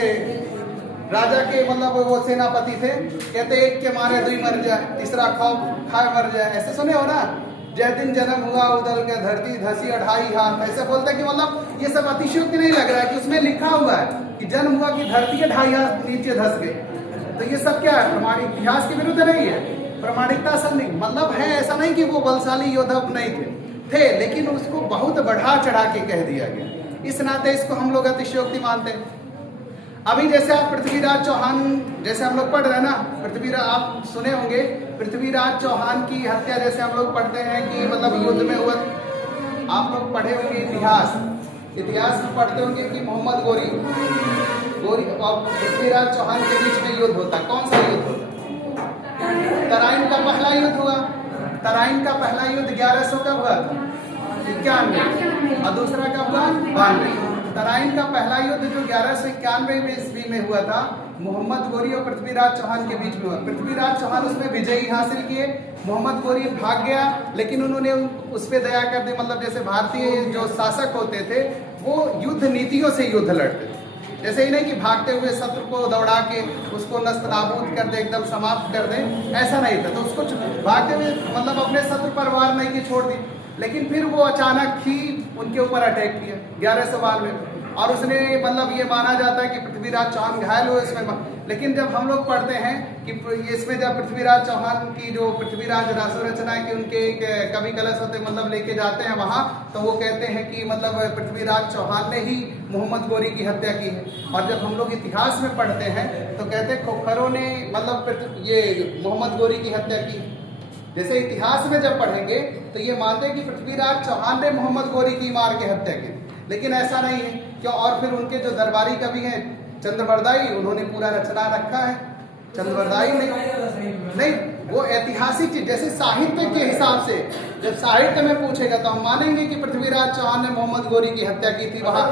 राजा के मतलब वो सेनापति थे। कहते एक के मारे दुई मर जाए, तीसरा खाए मर जाए, ऐसे सुने हो ना। जय दिन जन्म हुआ उदल के धरती धसी 2.5 हाथ, ऐसे बोलते हैं कि मतलब ये सब अतिशयोक्ति नहीं लग रहा है कि उसमें लिखा हुआ है कि जन्म हुआ कि धरती के 2.5 हाथ नीचे धस गए। तो ये सब क्या है? प्रमाणिक इतिहास के विरुद्ध नहीं है। प्रामाणिकता संदिग्ध मतलब है, ऐसा नहीं कि वो बलशाली योद्धा नहीं थे, लेकिन उसको बहुत बढ़ा चढ़ा के कह दिया गया। इस नाते इसको हम लोग अतिशयोक्ति मानते हैं। अभी जैसे आप पृथ्वीराज चौहान जैसे हम लोग पढ़ रहे हैं ना, पृथ्वीराज आप सुने होंगे, पृथ्वीराज चौहान की हत्या जैसे हम लोग पढ़ते हैं कि मतलब युद्ध में हुआ। आप लोग पढ़े होंगे इतिहास में पढ़ते होंगे कि मोहम्मद गोरी और पृथ्वीराज चौहान के बीच में युद्ध होता। कौन सा युद्ध होता? तराइन का पहला युद्ध हुआ। तराइन का पहला युद्ध 1100 का हुआ, 91, और दूसरा का हुआ 92। तराइन का पहला युद्ध जो 1191 ईस्वी में हुआ था, मोहम्मद गोरी और पृथ्वीराज चौहान के बीच में हुआ। पृथ्वीराज चौहान उसमें विजयी हासिल किए, मोहम्मद गोरी भाग गया, लेकिन उन्होंने उस पर दया कर दी। मतलब जैसे भारतीय जो शासक होते थे वो युद्ध नीतियों से युद्ध लड़ते थे, जैसे ही नहीं कि भागते हुए शत्रु को दौड़ा के उसको नष्ट नाबूद कर दे, एकदम समाप्त कर दे, ऐसा नहीं था। तो उसको भागते हुए मतलब अपने शत्रु पर वार नहीं की छोड़ दी, लेकिन फिर वो अचानक ही उनके ऊपर अटैक किया 1192 में, और उसने मतलब ये माना जाता है कि पृथ्वीराज चौहान घायल हुए इसमें। लेकिन जब हम लोग पढ़ते हैं कि इसमें जब पृथ्वीराज चौहान की जो पृथ्वीराज रासो रचना है कि उनके एक कवि कलश होते मतलब लेके जाते हैं वहां, तो वो कहते हैं कि मतलब पृथ्वीराज चौहान ने ही मोहम्मद गोरी की हत्या की है। और जब हम लोग इतिहास में पढ़ते हैं तो कहते हैं खोखरों ने मतलब ये मोहम्मद गोरी की हत्या की। जैसे इतिहास में जब पढ़ेंगे तो ये मानते हैं कि पृथ्वीराज चौहान ने मोहम्मद गोरी की मार के हत्या की, लेकिन ऐसा नहीं है क्यों। और फिर उनके जो दरबारी कवि हैं चंद्रबरदाई, उन्होंने पूरा रचना रखा है। चंद्रबरदाई नहीं, वो ऐतिहासिक चीज, जैसे साहित्य के हिसाब से जब साहित्य में पूछेगा तो हम मानेंगे कि पृथ्वीराज चौहान ने मोहम्मद गोरी की हत्या की थी। वहां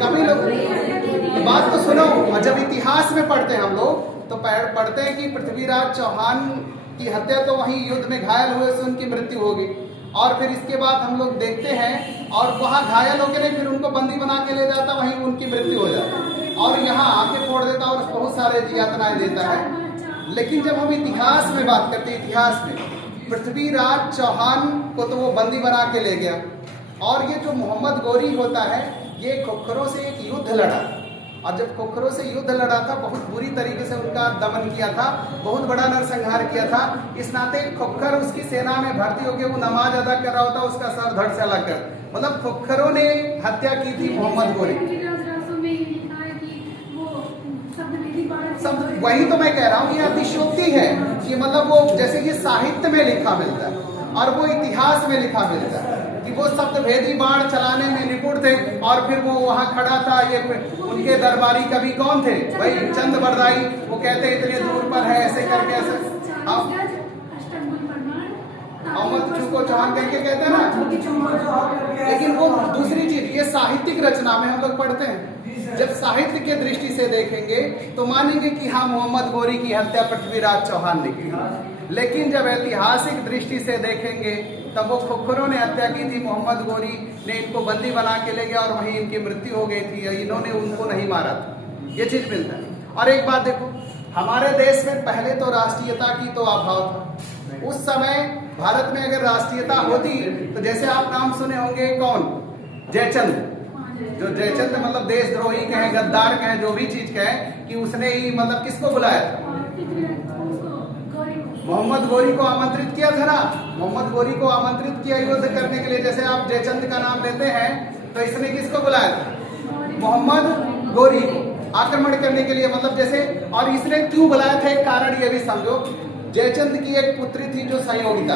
कवि लोग बात तो सुनो, और जब इतिहास में पढ़ते हैं हम लोग तो पढ़ते हैं कि पृथ्वीराज चौहान की हत्या तो वहीं युद्ध में घायल हुए से उनकी मृत्यु हो गई, और फिर इसके बाद हम लोग देखते हैं और वहां घायल होकर नहीं फिर उनको बंदी बना के ले जाता, वहीं उनकी मृत्यु हो जाती, और यहाँ आके फोड़ देता और बहुत सारे यातनाएं देता है। लेकिन जब हम इतिहास में बात करते हैं, इतिहास में पृथ्वीराज चौहान को तो वो बंदी बना के ले गया, और ये जो मोहम्मद गोरी होता है ये खोखरों से एक युद्ध लड़ा, और जब खोखरों से युद्ध लड़ा था बहुत बुरी तरीके से उनका दमन किया था, बहुत बड़ा नरसंहार किया था। इस नाते खोखर उसकी सेना में भर्ती होकर वो नमाज अदा कर रहा होता, उसका सर धड़ से अलग कर, मतलब खोखरों ने हत्या की थी मोहम्मद गोरी। सब वही तो मैं कह रहा हूँ, ये अतिशयोक्ति है कि मतलब वो जैसे कि साहित्य में लिखा मिलता है और वो इतिहास में लिखा मिलता है कि वो शब्दभेदी बाण चलाने में निपुण थे, और फिर वो वहां खड़ा था। ये उनके दरबारी कवि कौन थे भाई? चंद्रबरदाई। वो कहते इतने दूर पर है, ऐसे करके ऐसे अहमद चुको चौहान करके कहते हैं ना। लेकिन वो दूसरी चीज, ये साहित्यिक रचना में हम लोग पढ़ते हैं। जब साहित्य के दृष्टि से देखेंगे तो मानेंगे कि हाँ मोहम्मद गोरी की हत्या पृथ्वीराज चौहान ने की, लेकिन जब ऐतिहासिक दृष्टि से देखेंगे तब वो खोखरों ने हत्या की थी। मोहम्मद गोरी ने इनको बंदी बना के ले गया और वहीं इनकी मृत्यु हो गई थी, इन्होंने उनको नहीं मारा था। ये चीज मिलता है। और एक बात देखो, हमारे देश में पहले तो राष्ट्रीयता की तो अभाव था। उस समय भारत में अगर राष्ट्रीयता होती तो जैसे आप नाम सुने होंगे कौन? जयचंद। जो जयचंद मतलब देशद्रोही कहें, गद्दार कहें, जो भी चीज कहें, कि उसने ही मतलब किसको बुलाया था? मोहम्मद गोरी को आमंत्रित किया था ना। मोहम्मद गोरी को आमंत्रित किया युद्ध करने के लिए। जैसे आप जयचंद का नाम लेते हैं तो इसने किसको बुलाया था? मोहम्मद गोरी को आक्रमण करने के लिए, मतलब जैसे। और इसने क्यों बुलाया था, एक कारण ये भी समझो। जयचंद की एक पुत्री थी जो संयोगिता,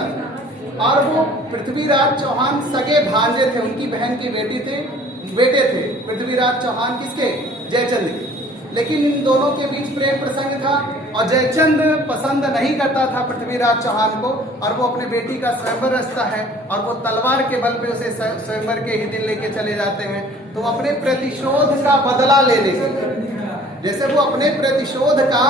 और वो पृथ्वीराज चौहान सगे भांजे थे, उनकी बहन की बेटे थे पृथ्वीराज चौहान किसके? जयचंद के। लेकिन इन दोनों के बीच प्रेम प्रसंग था और जयचंद पसंद नहीं करता था पृथ्वीराज चौहान को, और वो अपने बेटी का स्वयंवर रचता है और वो तलवार के बल पे उसे स्वयंवर के ही दिन लेके चले जाते हैं। तो अपने प्रतिशोध का बदला लेने के लिए, जैसे वो अपने प्रतिशोध का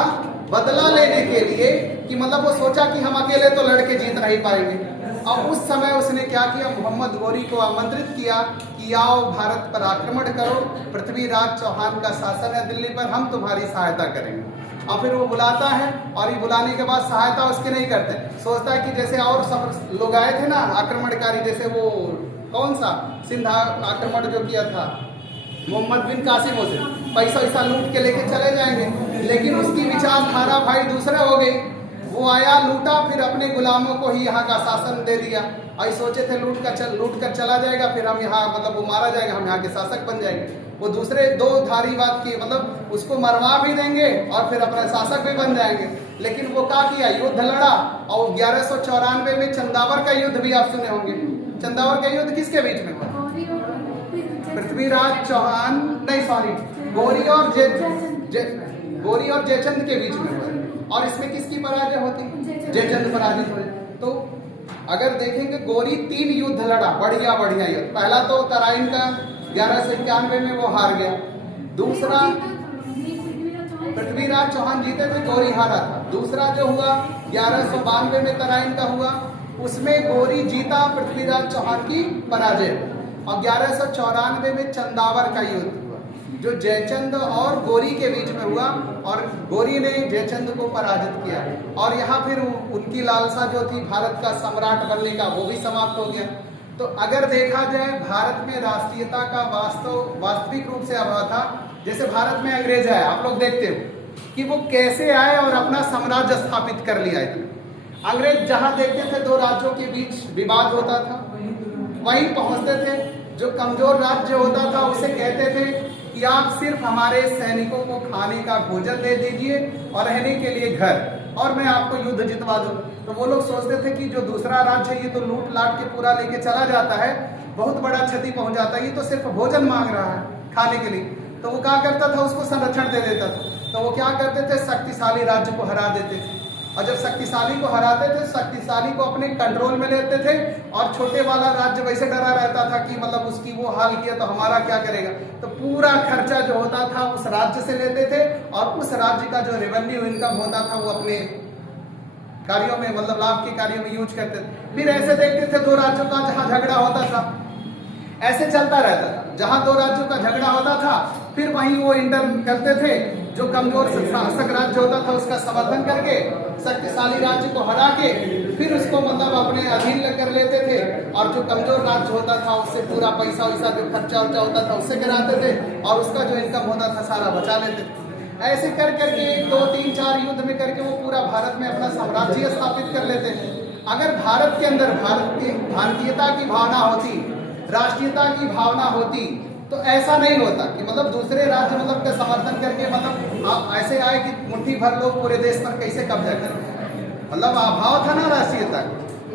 बदला लेने के लिए कि मतलब वो सोचा कि हम अकेले तो लड़के जीत नहीं पाएंगे। और उस समय उसने क्या किया? मोहम्मद गोरी को आमंत्रित किया कि आओ भारत पर आक्रमण करो, पृथ्वीराज चौहान का शासन है दिल्ली पर, हम तुम्हारी सहायता करेंगे। और फिर वो बुलाता है, और ये बुलाने के बाद सहायता उसकी नहीं करते, सोचता है कि जैसे और सब लोग आए थे ना आक्रमणकारी, जैसे वो कौन सा सिंध आक्रमण जो किया था मोहम्मद बिन कासिम, से पैसा वैसा लूट के लेके चले जाएंगे। लेकिन उसकी विचारधारा भाई दूसरा हो गई। वो आया, लूटा, फिर अपने गुलामों को ही यहाँ का शासन दे दिया। और सोचे थे लूट कर चला जाएगा, फिर हम यहाँ मतलब वो मारा जाएगा, हम यहाँ के शासक बन जाएंगे। वो दूसरे दो धारी बात की, मतलब उसको मरवा भी देंगे और फिर अपना शासक भी बन जाएंगे। लेकिन वो क्या किया? युद्ध लड़ा। और 1194 में चंदावर का युद्ध भी आप सुने होंगे। चंदावर का युद्ध किसके बीच में हुआ? पृथ्वीराज चौहान नहीं, सॉरी, गोरी और जयचंद के बीच में हुआ। और इसमें किसकी पराजय होती? जयचंद पराजित हुए। तो अगर देखेंगे गोरी 3 युद्ध लड़ा, बढ़िया युद्ध। पहला तो तराइन का 1191 में वो हार गया। दूसरा पृथ्वीराज चौहान जीते थे, गौरी हारा था। दूसरा जो हुआ 1192 में तराइन का हुआ, उसमें गौरी जीता, पृथ्वीराज चौहान की पराजय। और 1194 में चंदावर का युद्ध हुआ, जो जयचंद और गौरी के बीच में हुआ, और गौरी ने जयचंद को पराजित किया। और यहाँ फिर उनकी लालसा जो थी भारत का सम्राट बनने का, वो भी समाप्त हो गया। तो अगर देखा जाए भारत में राष्ट्रीयता का वास्तविक रूप से अभाव था। जैसे भारत में अंग्रेज आए, आप लोग देखते हो कि वो कैसे आए और अपना साम्राज्य स्थापित कर लिया। अंग्रेज जहां देखते थे दो राज्यों के बीच विवाद होता था, वहीं पहुंचते थे। जो कमजोर राज्य होता था उसे कहते थे कि आप सिर्फ हमारे सैनिकों को खाने का भोजन दे दीजिए और रहने के लिए घर, और मैं आपको युद्ध जितवा दूं। तो वो लोग सोचते थे कि जो दूसरा राज्य है ये तो लूट लाट के पूरा लेके चला जाता है, बहुत बड़ा क्षति पहुंचाता है, ये तो सिर्फ भोजन मांग रहा है खाने के लिए। तो वो क्या करता था, उसको संरक्षण दे देता था। तो वो क्या करते थे, शक्तिशाली राज्य को हरा देते थे, और जब शक्तिशाली को हराते थे, शक्तिशाली को अपने कंट्रोल में लेते थे, और छोटे वाला राज्य वैसे डरा रहता था कि मतलब उसकी वो हाल किया तो हमारा क्या करेगा। तो पूरा खर्चा जो होता था उस राज्य से लेते थे, और उस राज्य का जो रेवेन्यू इनकम होता था वो अपने कार्यों में, मतलब लाभ के कार्यों में यूज करते थे। फिर ऐसे देखते थे दो राज्यों का जहां झगड़ा होता था, ऐसे चलता रहता था। जहां दो राज्यों का झगड़ा होता था फिर वहीं वो इंटर करते थे, जो कमजोर शासक राज्य होता था उसका समर्थन करके शक्तिशाली राज्य को हरा के फिर उसको मतलब अपने अधीन कर लेते थे, और जो कमजोर राज्य होता था उससे पूरा पैसा वैसा जो खर्चा उर्चा होता था उससे कराते थे, और उसका जो इनकम होता था सारा बचा लेते थे। ऐसे कर करके 2, 3, 4 युद्ध में करके वो पूरा भारत में अपना साम्राज्य स्थापित कर लेते हैं। अगर भारत के अंदर भारतीयता की भावना होती, राष्ट्रीयता की भावना होती, तो ऐसा नहीं होता कि मतलब दूसरे राज्य मतलब का समर्थन करके मतलब आप ऐसे आए कि मुट्ठी भर लोग पूरे देश पर कैसे कब्जा करें। मतलब अभाव था ना राष्ट्रीयता।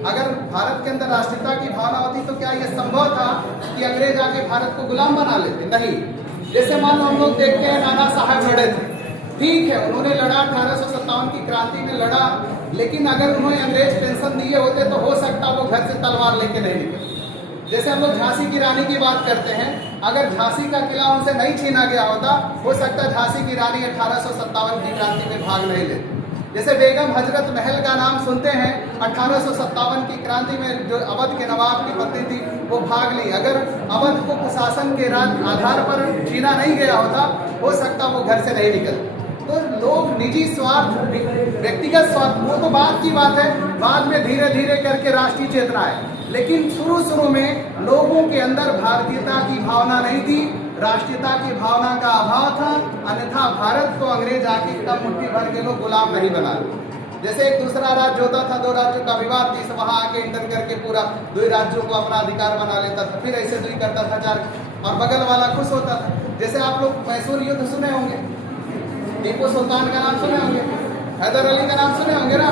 अगर भारत के अंदर राष्ट्रीयता की भावना होती तो क्या यह संभव था कि अंग्रेज आके भारत को गुलाम बना लेते? नहीं। जैसे मान लो हम लोग देखते हैं नाना साहब लड़े थे, ठीक है, उन्होंने लड़ा, 1857 की क्रांति में लड़ा, लेकिन अगर उन्होंने अंग्रेज पेंशन दिए होते तो हो सकता वो घर से तलवार लेके नहीं निकले। जैसे हम लोग झांसी की रानी की बात करते हैं, अगर झांसी का किला उनसे नहीं छीना गया होता, हो सकता झांसी की रानी 1857 की क्रांति में भाग नहीं लेती। जैसे बेगम हजरत महल का नाम सुनते हैं, 1857 की क्रांति में जो अवध के नवाब की पत्नी थी वो भाग ली। अगर अवध को प्रशासन के आधार पर छीना नहीं गया होता, हो सकता वो घर से नहीं निकलते। तो लोग निजी स्वार्थ, व्यक्तिगत स्वार्थ, वो तो बात की बात है, बाद में धीरे धीरे करके राष्ट्रीय चेतना है, लेकिन शुरू में लोगों के अंदर भारतीयता की भावना नहीं थी, राष्ट्रीयता की भावना का अभाव था। अन्यथा भारत को अंग्रेज आके कम मुट्ठी भर के लोग गुलाम नहीं बना। जैसे एक दूसरा राज्य होता था, दो राज्यों का विवाद थी, वहां आके इंटर करके पूरा 2 राज्यों को अपना अधिकार बना लेता था, फिर ऐसे 2 करता था 4, और बगल वाला खुश होता था। जैसे आप लोग मैसूर युद्ध सुने होंगे, टीपू सुल्तान का नाम सुने होंगे, हैदर अली का नाम सुने होंगे ना।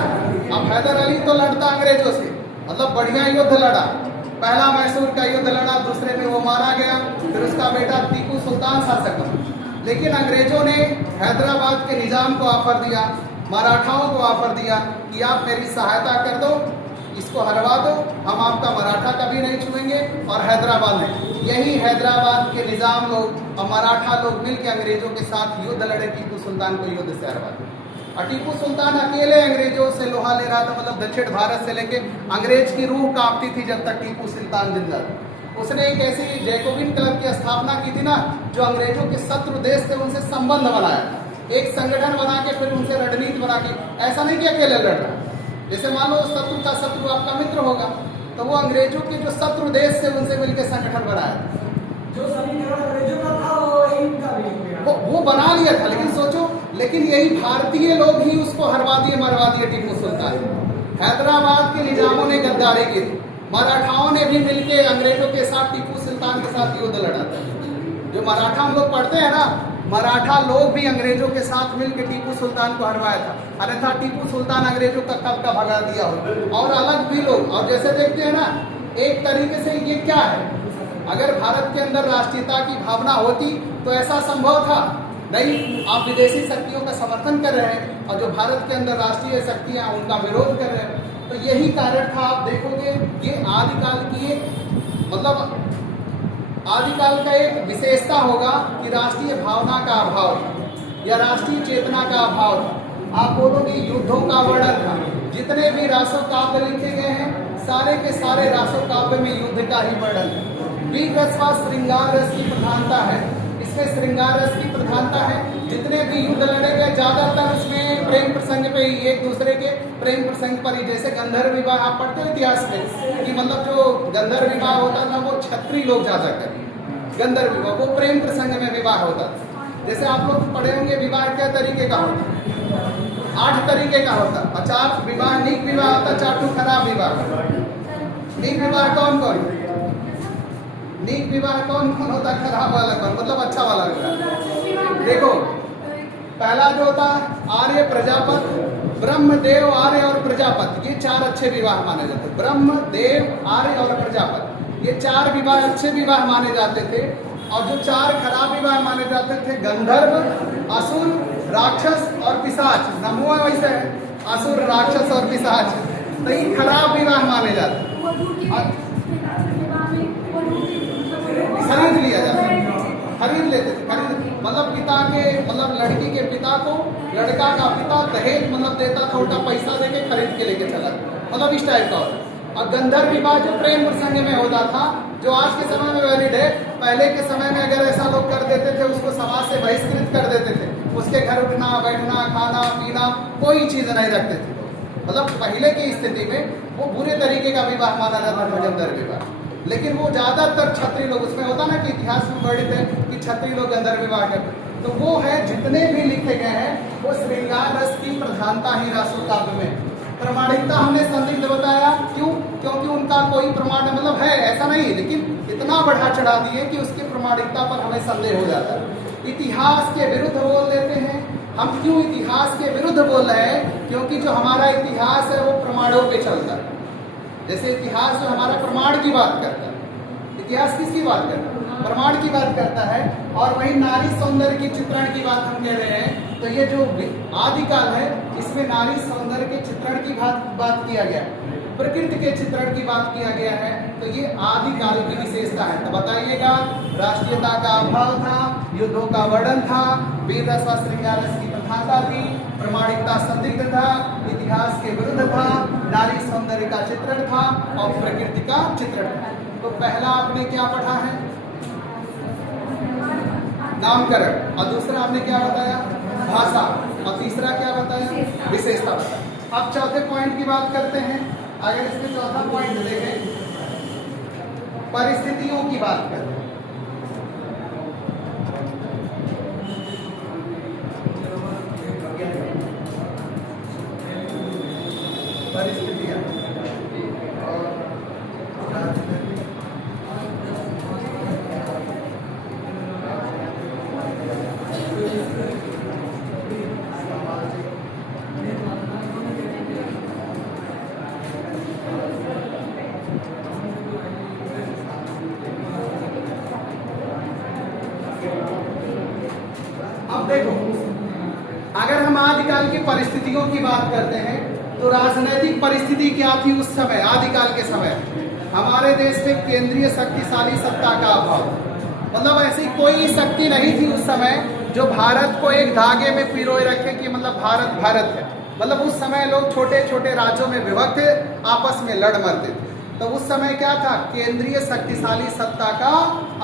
अब हैदर अली तो लड़ता अंग्रेजों से, मतलब बढ़िया युद्ध लड़ा, पहला मैसूर का युद्ध लड़ा, दूसरे में वो मारा गया, फिर उसका बेटा टीपू सुल्तान शासक बना। लेकिन अंग्रेजों ने हैदराबाद के निजाम को ऑफर दिया, मराठाओं को ऑफर दिया कि आप मेरी सहायता कर दो, इसको हरवा दो, हम आपका मराठा कभी नहीं छुएंगे और हैदराबाद में। यही हैदराबाद के निजाम लोग और मराठा लोग मिलकर अंग्रेजों के साथ युद्ध लड़े, टीपू सुल्तान को युद्ध से हरवा दिया। और टीपू सुल्तान अकेले अंग्रेजों से लोहा ले रहा था, मतलब दक्षिण भारत से लेके अंग्रेज की रूह कांपती थी जब तक टीपू सुल्तान जिंदा था। उसने एक ऐसी जैकोबिन क्लब की स्थापना की थी ना, जो अंग्रेजों के शत्रु देश थे उनसे संबंध बनाया, एक संगठन बना के फिर उनसे रणनीति बना के, ऐसा नहीं कि अकेले लड़ रहा। जैसे मान लो शत्रु का शत्रु आपका मित्र होगा, तो वो अंग्रेजों के जो शत्रु देश से उनसे मिलकर संगठन बनाया, जो समीकरण अंग्रेजों का था वो बना लिया था। लेकिन सोचो, लेकिन यही भारतीय लोग ही उसको हरवा दिए, मरवा दिए टीपू सुल्तान। हैदराबाद के निजामों ने गद्दारी की, मराठाओं ने भी मिलकर अंग्रेजों के साथ टीपू सुल्तान के साथ युद्ध लड़ा था। जो मराठा हम लोग पढ़ते हैं ना, मराठा लोग भी अंग्रेजों के साथ मिलकर टीपू सुल्तान को हरवाया था, अन्यथा टीपू सुल्तान अंग्रेजों का कब का भगा दिया हो। और अलग भी लोग, और जैसे देखते हैं ना, एक तरीके से ये क्या है, अगर भारत के अंदर राष्ट्रीयता की भावना होती तो ऐसा संभव था नहीं। आप विदेशी शक्तियों का समर्थन कर रहे हैं और जो भारत के अंदर राष्ट्रीय शक्तियां उनका विरोध कर रहे हैं, तो यही कारण था। आप देखोगे ये आदिकाल की मतलब आदिकाल का एक विशेषता होगा कि राष्ट्रीय भावना का अभाव। या राष्ट्रीय चेतना का अभाव था। आप बोलोगे युद्धों का वर्णन था। जितने भी रासो काव्य लिखे गए हैं सारे के सारे रासो काव्य में युद्ध का ही वर्णन है। वीर रस व श्रृंगार रस की प्रधानता है, इसमें श्रृंगार रस की प्रधानता है। जितने भी युद्ध लड़े गए ज्यादातर उसमें प्रेम प्रसंग पे ही, एक दूसरे के प्रेम प्रसंग पर ही। जैसे गंधर्व विवाह आप पढ़ते हो इतिहास में कि मतलब जो गंधर्व विवाह होता था वो क्षत्रिय लोग ज्यादा करें। गंधर्व विवाह वो प्रेम प्रसंग में विवाह होता था। जैसे आप लोग पढ़े होंगे विवाह क्या तरीके का होता, 8 तरीके का होता। 4 विवाह नीक विवाह होता, 4 खराब विवाह। नीक विवाह कौन कौन, नीक विवाह कौन कौन होता, खराब वाला कौन, मतलब अच्छा वाला विवाह। देखो पहला जो होता आर्य प्रजापत, ब्रह्म देव आर्य और प्रजापत, ये 4 अच्छे विवाह माने जाते। ब्रह्म देव आर्य और प्रजापत ये 4 विवाह अच्छे विवाह माने जाते थे। और जो 4 खराब विवाह माने जाते थे गंधर्व, असुर, राक्षस और पिशाच। नमुआ वैसे है असुर, राक्षस और पिशाच, तो ये खराब विवाह माने जाते। खरीद लिया जाता, खरीद लेते थे, खरीद मतलब पिता के, मतलब लड़की के पिता को लड़का का पिता दहेज मतलब देता था, उल्टा पैसा देके खरीद के लेके चला, मतलब इस टाइप का होता। और गंधर्व विवाह जो प्रेम प्रसंग में होता था, जो आज के समय में वैलिड है, पहले के समय में अगर ऐसा लोग कर देते थे उसको समाज से बहिष्कृत कर देते थे। उसके घर उठना बैठना खाना पीना कोई चीज नहीं रखते थे। मतलब पहले की स्थिति में वो बुरे तरीके का विवाह माना जाता था गंधर्व विवाह। लेकिन वो ज्यादातर क्षत्रिय लोग, उसमें होता ना कि इतिहास में वर्णित है कि क्षत्रिय लोग गंधर्व विवाह करते, तो वो है जितने भी लिखे गए हैं वो श्रृंगार रस की प्रधानता ही रासो काव्य में। प्रमाणिकता हमने संदिग्ध बताया, क्यों? क्योंकि उनका कोई प्रमाण मतलब है ऐसा नहीं, लेकिन इतना बढ़ा चढ़ा दिए कि उसकी प्रमाणिकता पर हमें संदेह हो जाता है। इतिहास के विरुद्ध बोल देते हैं हम। क्यों इतिहास के विरुद्ध बोल रहे हैं? क्योंकि जो हमारा इतिहास है वो प्रमाणों पे चलता है। जैसे इतिहास जो हमारा प्रमाण की बात करता है, इतिहास किसकी बात करता है? प्रमाण की बात करता है। और वही नारी सौंदर्य की चित्रण की बात हम कह रहे हैं, तो ये जो आदिकाल है इसमें नारी सौंदर्य के चित्रण की बात किया गया, प्रकृति के चित्रण की बात किया गया है, तो ये आदिकाल की विशेषता है। तो बताइएगा, राष्ट्रीयता का अभाव था, युद्धों का वर्णन था, वीर रस व श्रृंगार रस की प्रधानता थी, प्रमाणिकता संदिग्ध था, इतिहास के विरुद्ध था, नारी सौंदर्य का चित्रण था और प्रकृति का चित्रण था। तो पहला आपने क्या पढ़ा है? नामकरण। और दूसरा आपने क्या बताया? भाषा। और तीसरा क्या बताया? विशेषता बताया। अब चौथे पॉइंट की बात करते हैं। अगर इसमें चौथा पॉइंट देखें, परिस्थितियों की बात करते हैं। परिस्थितियां अब देखो, अगर हम आदिकाल की परिस्थितियों की बात करते हैं तो राजनीतिक परिस्थिति क्या थी उस समय? आदिकाल के समय हमारे देश में केंद्रीय शक्तिशाली सत्ता का अभाव, मतलब ऐसी कोई शक्ति नहीं थी उस समय जो भारत को एक धागे में पिरोए रखे कि मतलब भारत भारत है। मतलब उस समय लोग छोटे छोटे राज्यों में विभक्त आपस में लड़ मरते थे। तो उस समय क्या था? केंद्रीय शक्तिशाली सत्ता का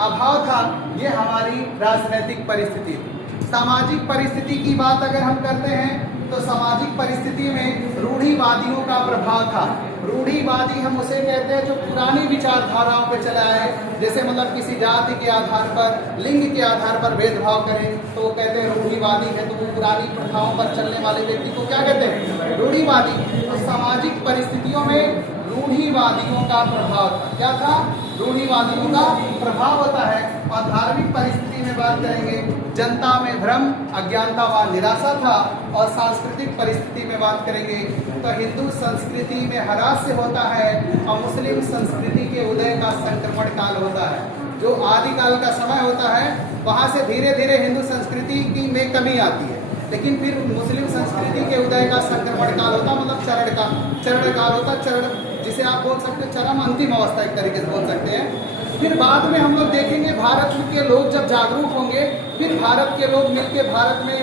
अभाव था। ये हमारी राजनीतिक परिस्थिति थी। सामाजिक परिस्थिति की बात अगर हम करते हैं तो सामाजिक परिस्थिति में रूढ़िवादियों का प्रभाव था। रूढ़िवादी हम उसे कहते हैं जो पुरानी विचारधाराओं पर चला है। जैसे मतलब किसी जाति के आधार पर, लिंग के आधार पर भेदभाव करें तो वो कहते हैं रूढ़िवादी है। तो वो पुरानी प्रथाओं पर चलने वाले व्यक्ति को क्या कहते हैं? रूढ़िवादी। तो सामाजिक परिस्थितियों में रूढ़िवादियों का प्रभाव था। क्या था? रूढ़िवादियों का प्रभाव होता है। और धार्मिक परिस्थिति में बात करेंगे, जनता में भ्रम, अज्ञानता व निराशा था। और सांस्कृतिक परिस्थिति में बात करेंगे तो हिंदू संस्कृति में ह्रास होता है और मुस्लिम संस्कृति के उदय का संक्रमण काल होता है। जो आदिकाल का समय होता है वहां से धीरे धीरे हिंदू संस्कृति की में कमी आती है, लेकिन फिर मुस्लिम संस्कृति के उदय का संक्रमण काल होता, मतलब चरण काल होता। चरण जिसे आप बोल सकते हैं चरम अंतिम अवस्था एक तरीके से बोल सकते हैं। फिर बाद में हम लोग देखेंगे भारत के लोग जब जागरूक होंगे, फिर भारत के लोग मिलकर भारत में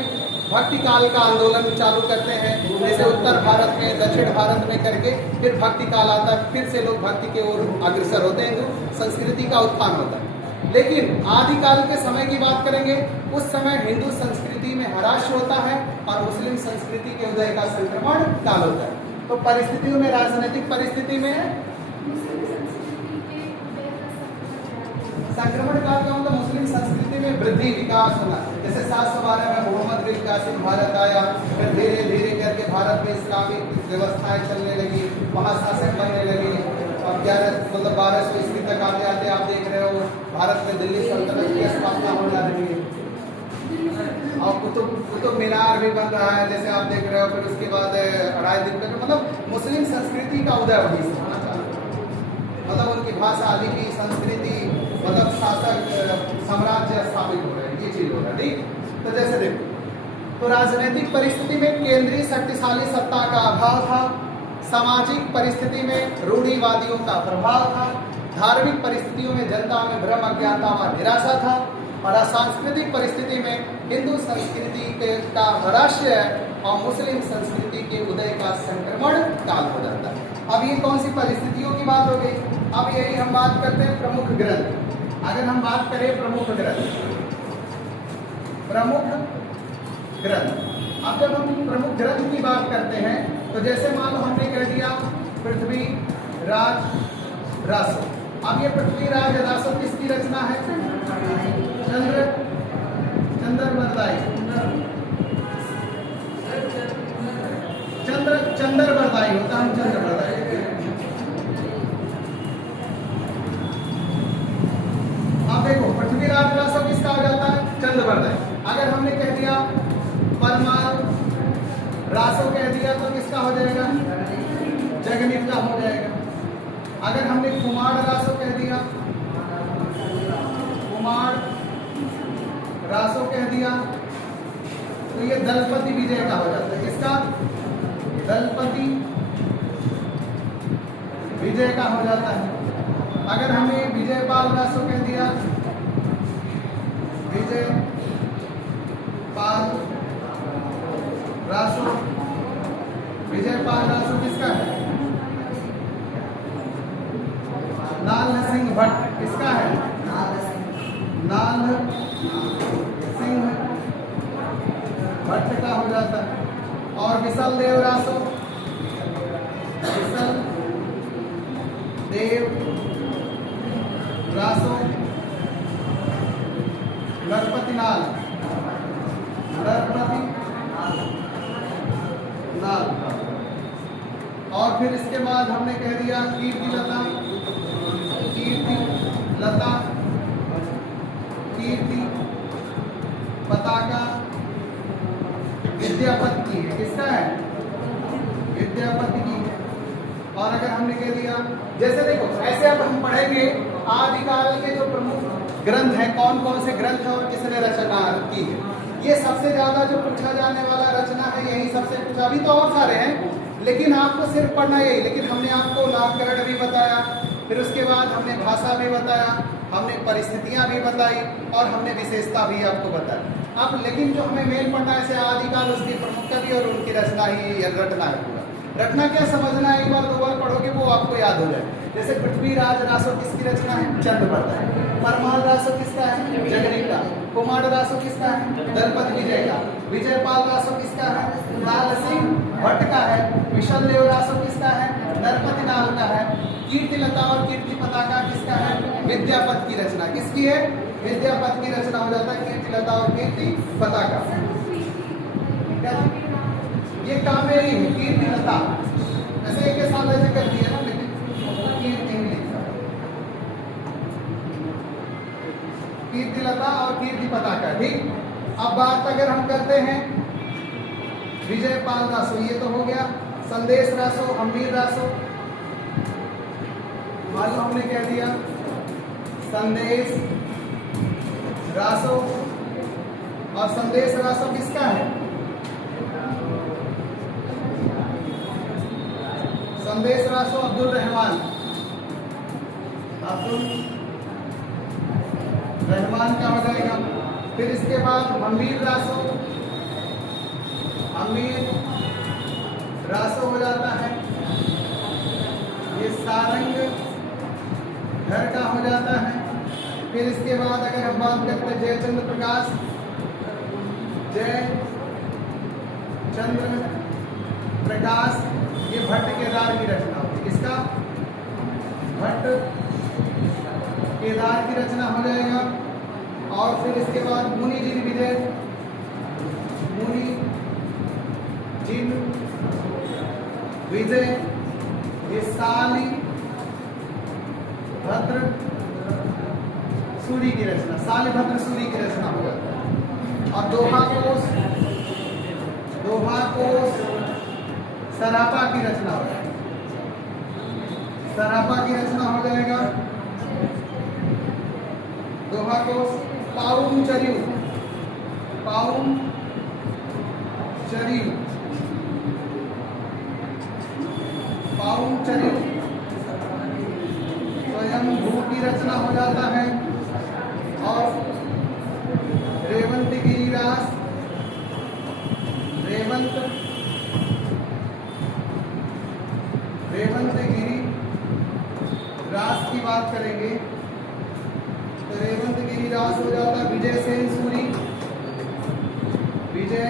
भक्ति काल का आंदोलन चालू करते हैं, जैसे उत्तर भारत में, दक्षिण भारत में करके फिर भक्ति काल आता है, फिर से लोग भक्ति के ओर अग्रसर होते हैं, हिंदू संस्कृति का उत्थान होता है। लेकिन आदिकाल के समय की बात करेंगे, उस समय हिंदू संस्कृति में ह्रास होता है और मुस्लिम संस्कृति के उदय का संक्रमण काल होता है। तो परिस्थितियों में, राजनीतिक परिस्थिति में संक्रमण काल का मतलब मुस्लिम संस्कृति में वृद्धि, विकास होना। जैसे 712 में मोहम्मद बिन कासिम भारत आया, फिर धीरे धीरे करके भारत में इस्लामिक व्यवस्थाएं चलने लगी, महाशासन बनने लगी। अब 1200 ईस्वी तक आते आते आप देख रहे हो भारत में दिल्ली सल्तनत की स्थापना होने लगी है और कुतुब मीनार भी बन रहा है, जैसे आप देख रहे हो। फिर उसके बाद अढ़ाई दिन तक मतलब मुस्लिम संस्कृति का उदय वहीं से होना चाहिए, मतलब उनकी भाषा, लिपि, संस्कृति, मतलब शासक साम्राज्य स्थापित हो रहे हैं, ये चीज हो रहा है। ठीक, तो जैसे देखो, तो राजनीतिक परिस्थिति में केंद्रीय शक्तिशाली सत्ता का अभाव था, सामाजिक परिस्थिति में रूढ़िवादियों का प्रभाव था, धार्मिक परिस्थितियों में जनता में भ्रम, अज्ञानता व निराशा था, और सांस्कृतिक परिस्थिति में हिंदू संस्कृति का ह्रास्य और मुस्लिम संस्कृति के उदय का संक्रमण काल हो जाता है। अब ये कौन सी परिस्थितियों की बात हो गई। अब यही हम बात करते हैं प्रमुख ग्रंथ। अगर हम बात करें प्रमुख ग्रंथ, अब जब हम प्रमुख ग्रंथ की बात करते हैं तो जैसे मान लो हमने कह दिया पृथ्वी राज रासो। अब ये पृथ्वी राज रासो किसकी रचना है? चंद्रबरदाई होता है, चंद्रबरदाई। अब देखो पृथ्वीराज रासो किसका हो जाता है? चंद्रबरदाई। अगर हमने कह दिया परमार रासो कह दिया तो किसका हो जाएगा? जगन्नाथ का हो जाएगा। अगर हमने कुमार रासो कह दिया, कुमार रासो कह दिया तो ये दलपति विजय का हो जाता है। किसका? दलपति विजय का हो जाता है। अगर हमने विजयपाल रासो कह दिया, विजयपाल रासो, विजयपाल रासो किसका है? नाल सिंह भट्ट। किसका है? नाल सिंह भट्ट का हो जाता है। और विसल देव रासो, विसल देव रासो, नरपति नाल, नरपति नाल। और फिर इसके बाद हमने कह दिया कीर्ति लता, कीर्ति लता, कीर्ति पताका विद्यापति की है। किसका है? विद्यापति की है। और अगर हमने कह दिया, जैसे देखो ऐसे अब हम पढ़ेंगे आदिकाल के जो प्रमुख ग्रंथ हैं, कौन कौन से ग्रंथ हैं और किसने रचना की है। ये सबसे ज्यादा जो पूछा जाने वाला रचना है, यही सबसे पूछा। अभी तो और सारे हैं लेकिन आपको सिर्फ पढ़ना यही। लेकिन हमने आपको नामकरण भी बताया, फिर उसके बाद हमने भाषा भी बताया, हमने परिस्थितियां भी बताई और हमने विशेषता भी आपको बताई। अब लेकिन जो हमें मेन पढ़ना है आदिकाल, उसकी प्रमुख कवि और उनकी रचना ही रटना है। पूरा रटना क्या समझना है, एक बार दो बार पढ़ोगे वो आपको याद हो जाए। जैसे पृथ्वीराज रासो किसकी रचना है? चंद्रबरदाई। परमार रासो किसका है? जगन्नाथ का। कुमार रासो किसका है? दलपति विजय का। विजयपाल रासो किसका है? नाल सिंह भट्ट का है। विशल देव रासो किसका है? नरपति नाल का है। कीर्ति लता और कीर्ति पताका किसका है? विद्यापति की रचना। किसकी है? विद्यापति की रचना हो जाता है कीर्ति लता और कीर्ति पताका। ये कावेरी है, कीर्ति लता। ऐसे एक के साथ ऐसे कर दिया ना, लेकिन कीर्ति नहीं लिखा। कीर्ति लता और कीर्ति पताका। ठीक, अब बात अगर हम करते हैं विजयपाल रासो, ये तो हो गया। संदेश रासो, अमीर रासो, मान लो हमने कह दिया संदेश रासो। और संदेश रासो किसका है? संदेश रासो अब्दुल रहमान, अब्दुल रहमान का हो जाएगा। फिर इसके बाद गंभीर रासो, हमीर रासो हो जाता है, ये सारंग घर का हो जाता है। फिर इसके बाद अगर हम बात करते हैं जयचंद्र प्रकाश, जय चंद्र प्रकाश, ये भट्ट केदार की रचना होगी। किसका? भट्ट केदार की रचना हो जाएगा। और फिर इसके बाद मुनि जिन विजय, मुनि जिन विजय, ये साली भद्र सूरी की रचना, सालिभद्र सूरी की रचना हो जाता है। और दोहा कोश सरापा की रचना हो जाएगी, सरापा की रचना हो जाएगा। दोहा कोश पाउम चरियु, पाउम चरियु, पाउम चरियु स्वयं भू की रचना हो जाता है। और रेवंत गिरिरास, रेवंत गिरी रास की बात करेंगे तो रेवंत गिरी रास हो जाता है विजय सेन सूरी, विजय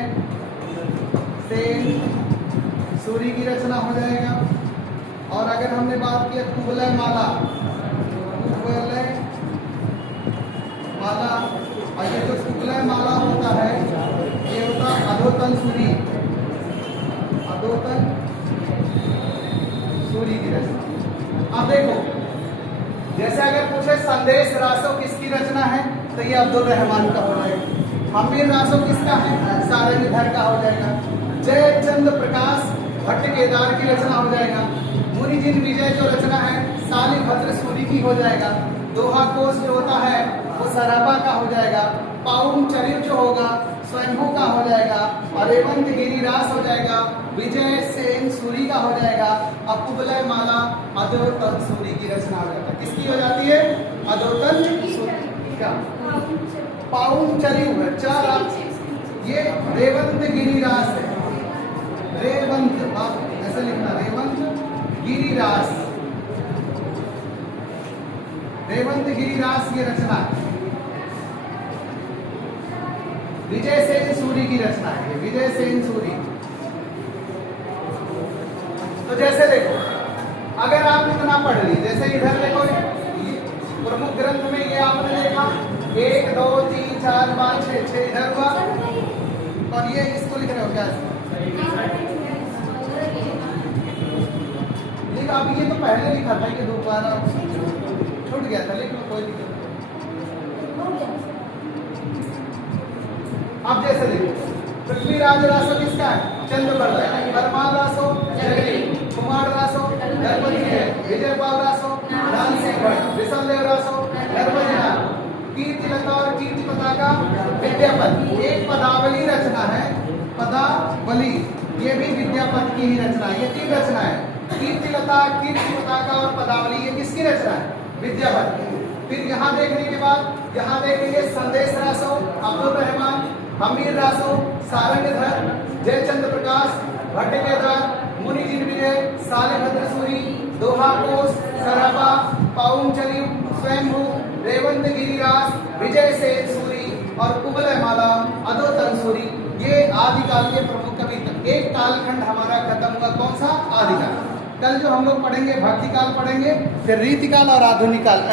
सेन सूरी की रचना हो जाएगा। और अगर हमने बात किया कुवलय माला, कुवलय माला, और ये जो कुवलय माला होता है ये होता है अधोतन सूरी, अधोतन सूरी की रचना। अब देखो जैसे अगर पूछे संदेश रासो किसकी रचना है तो ये अब्दुल रहमान का हो जाएगा। हमीर रासो किसका है? सारंग घर का हो जाएगा। जय चंद्र प्रकाश भट्ट केदार की रचना हो जाएगा। मुनि जिन विजय जो रचना है सालिभद्र सूरी की हो जाएगा। दोहा कोश जो होता है वो सराबा का हो जाएगा। पाउम चरित्र जो होगा स्वयंभू का हो जाएगा। और रेवंत गिरिरास हो जाएगा। विजय सेन सूरी का हो जाएगा। अब कुवलय माला अधोतन सूरी की रचना हो जाता है। किसकी हो जाती है? अधोतन सूरी का। पाउम चरित्र है, चार ये रेवंत गिरिरास है, रेवंत ऐसे लिखना, रेवंत गिरिरास, रेवंत गिरिरास ये रचना है। विजय सेन सूरी की रचना है, विजय सेन सूरी। तो जैसे देखो अगर आप इतना पढ़ ली, जैसे इधर देखो प्रमुख ग्रंथ में ये आपने देखा 1 2 3 4 5 6 6 इधर हुआ। और ये इसको लिख रहे हो क्या? लिखा, अब ये तो पहले लिखा था, ये दोबारा छूट गया था, लेकिन कोई दिक्कत नहीं। अब जैसे देखो पृथ्वीराज रासो किसका है? चंद्रवर्धन। परमार रासो जगरी, कुमार रासो नर्मदी है, विजयपाल रासो लाल सिंह भट्ट, विशलदेव रासो नर्मदा, कीर्तिलता और कीर्ति पताका विद्यापत। एक पदावली रचना है, पदावली, ये भी विद्यापत की ही रचना है। ये 3 रचना है, कीर्तिलता, कीर्ति पताका और पदावली। ये किसकी रचना है? विद्यापत। फिर यहाँ देखने के बाद यहाँ देखेंगे संदेश रासो अब्दुल रहमान, हमीर रासो सारंग घर, जयचंद्र प्रकाश भट्ट केदार, मुनि जिन विजय, सालिभद्र सूरी, दोहा कोश सराबा, पाउम चरियु स्वयंभू, रेवंत गिरिरास, विजय सेन सूरी और कुवलय माला अधोतन सूरी। ये आदिकाल के प्रमुख कवि। एक कालखंड हमारा खत्म हुआ, कौन सा? आदिकाल। कल जो हम लोग पढ़ेंगे भक्ति काल पढ़ेंगे, फिर रीतिकाल और आधुनिक काल।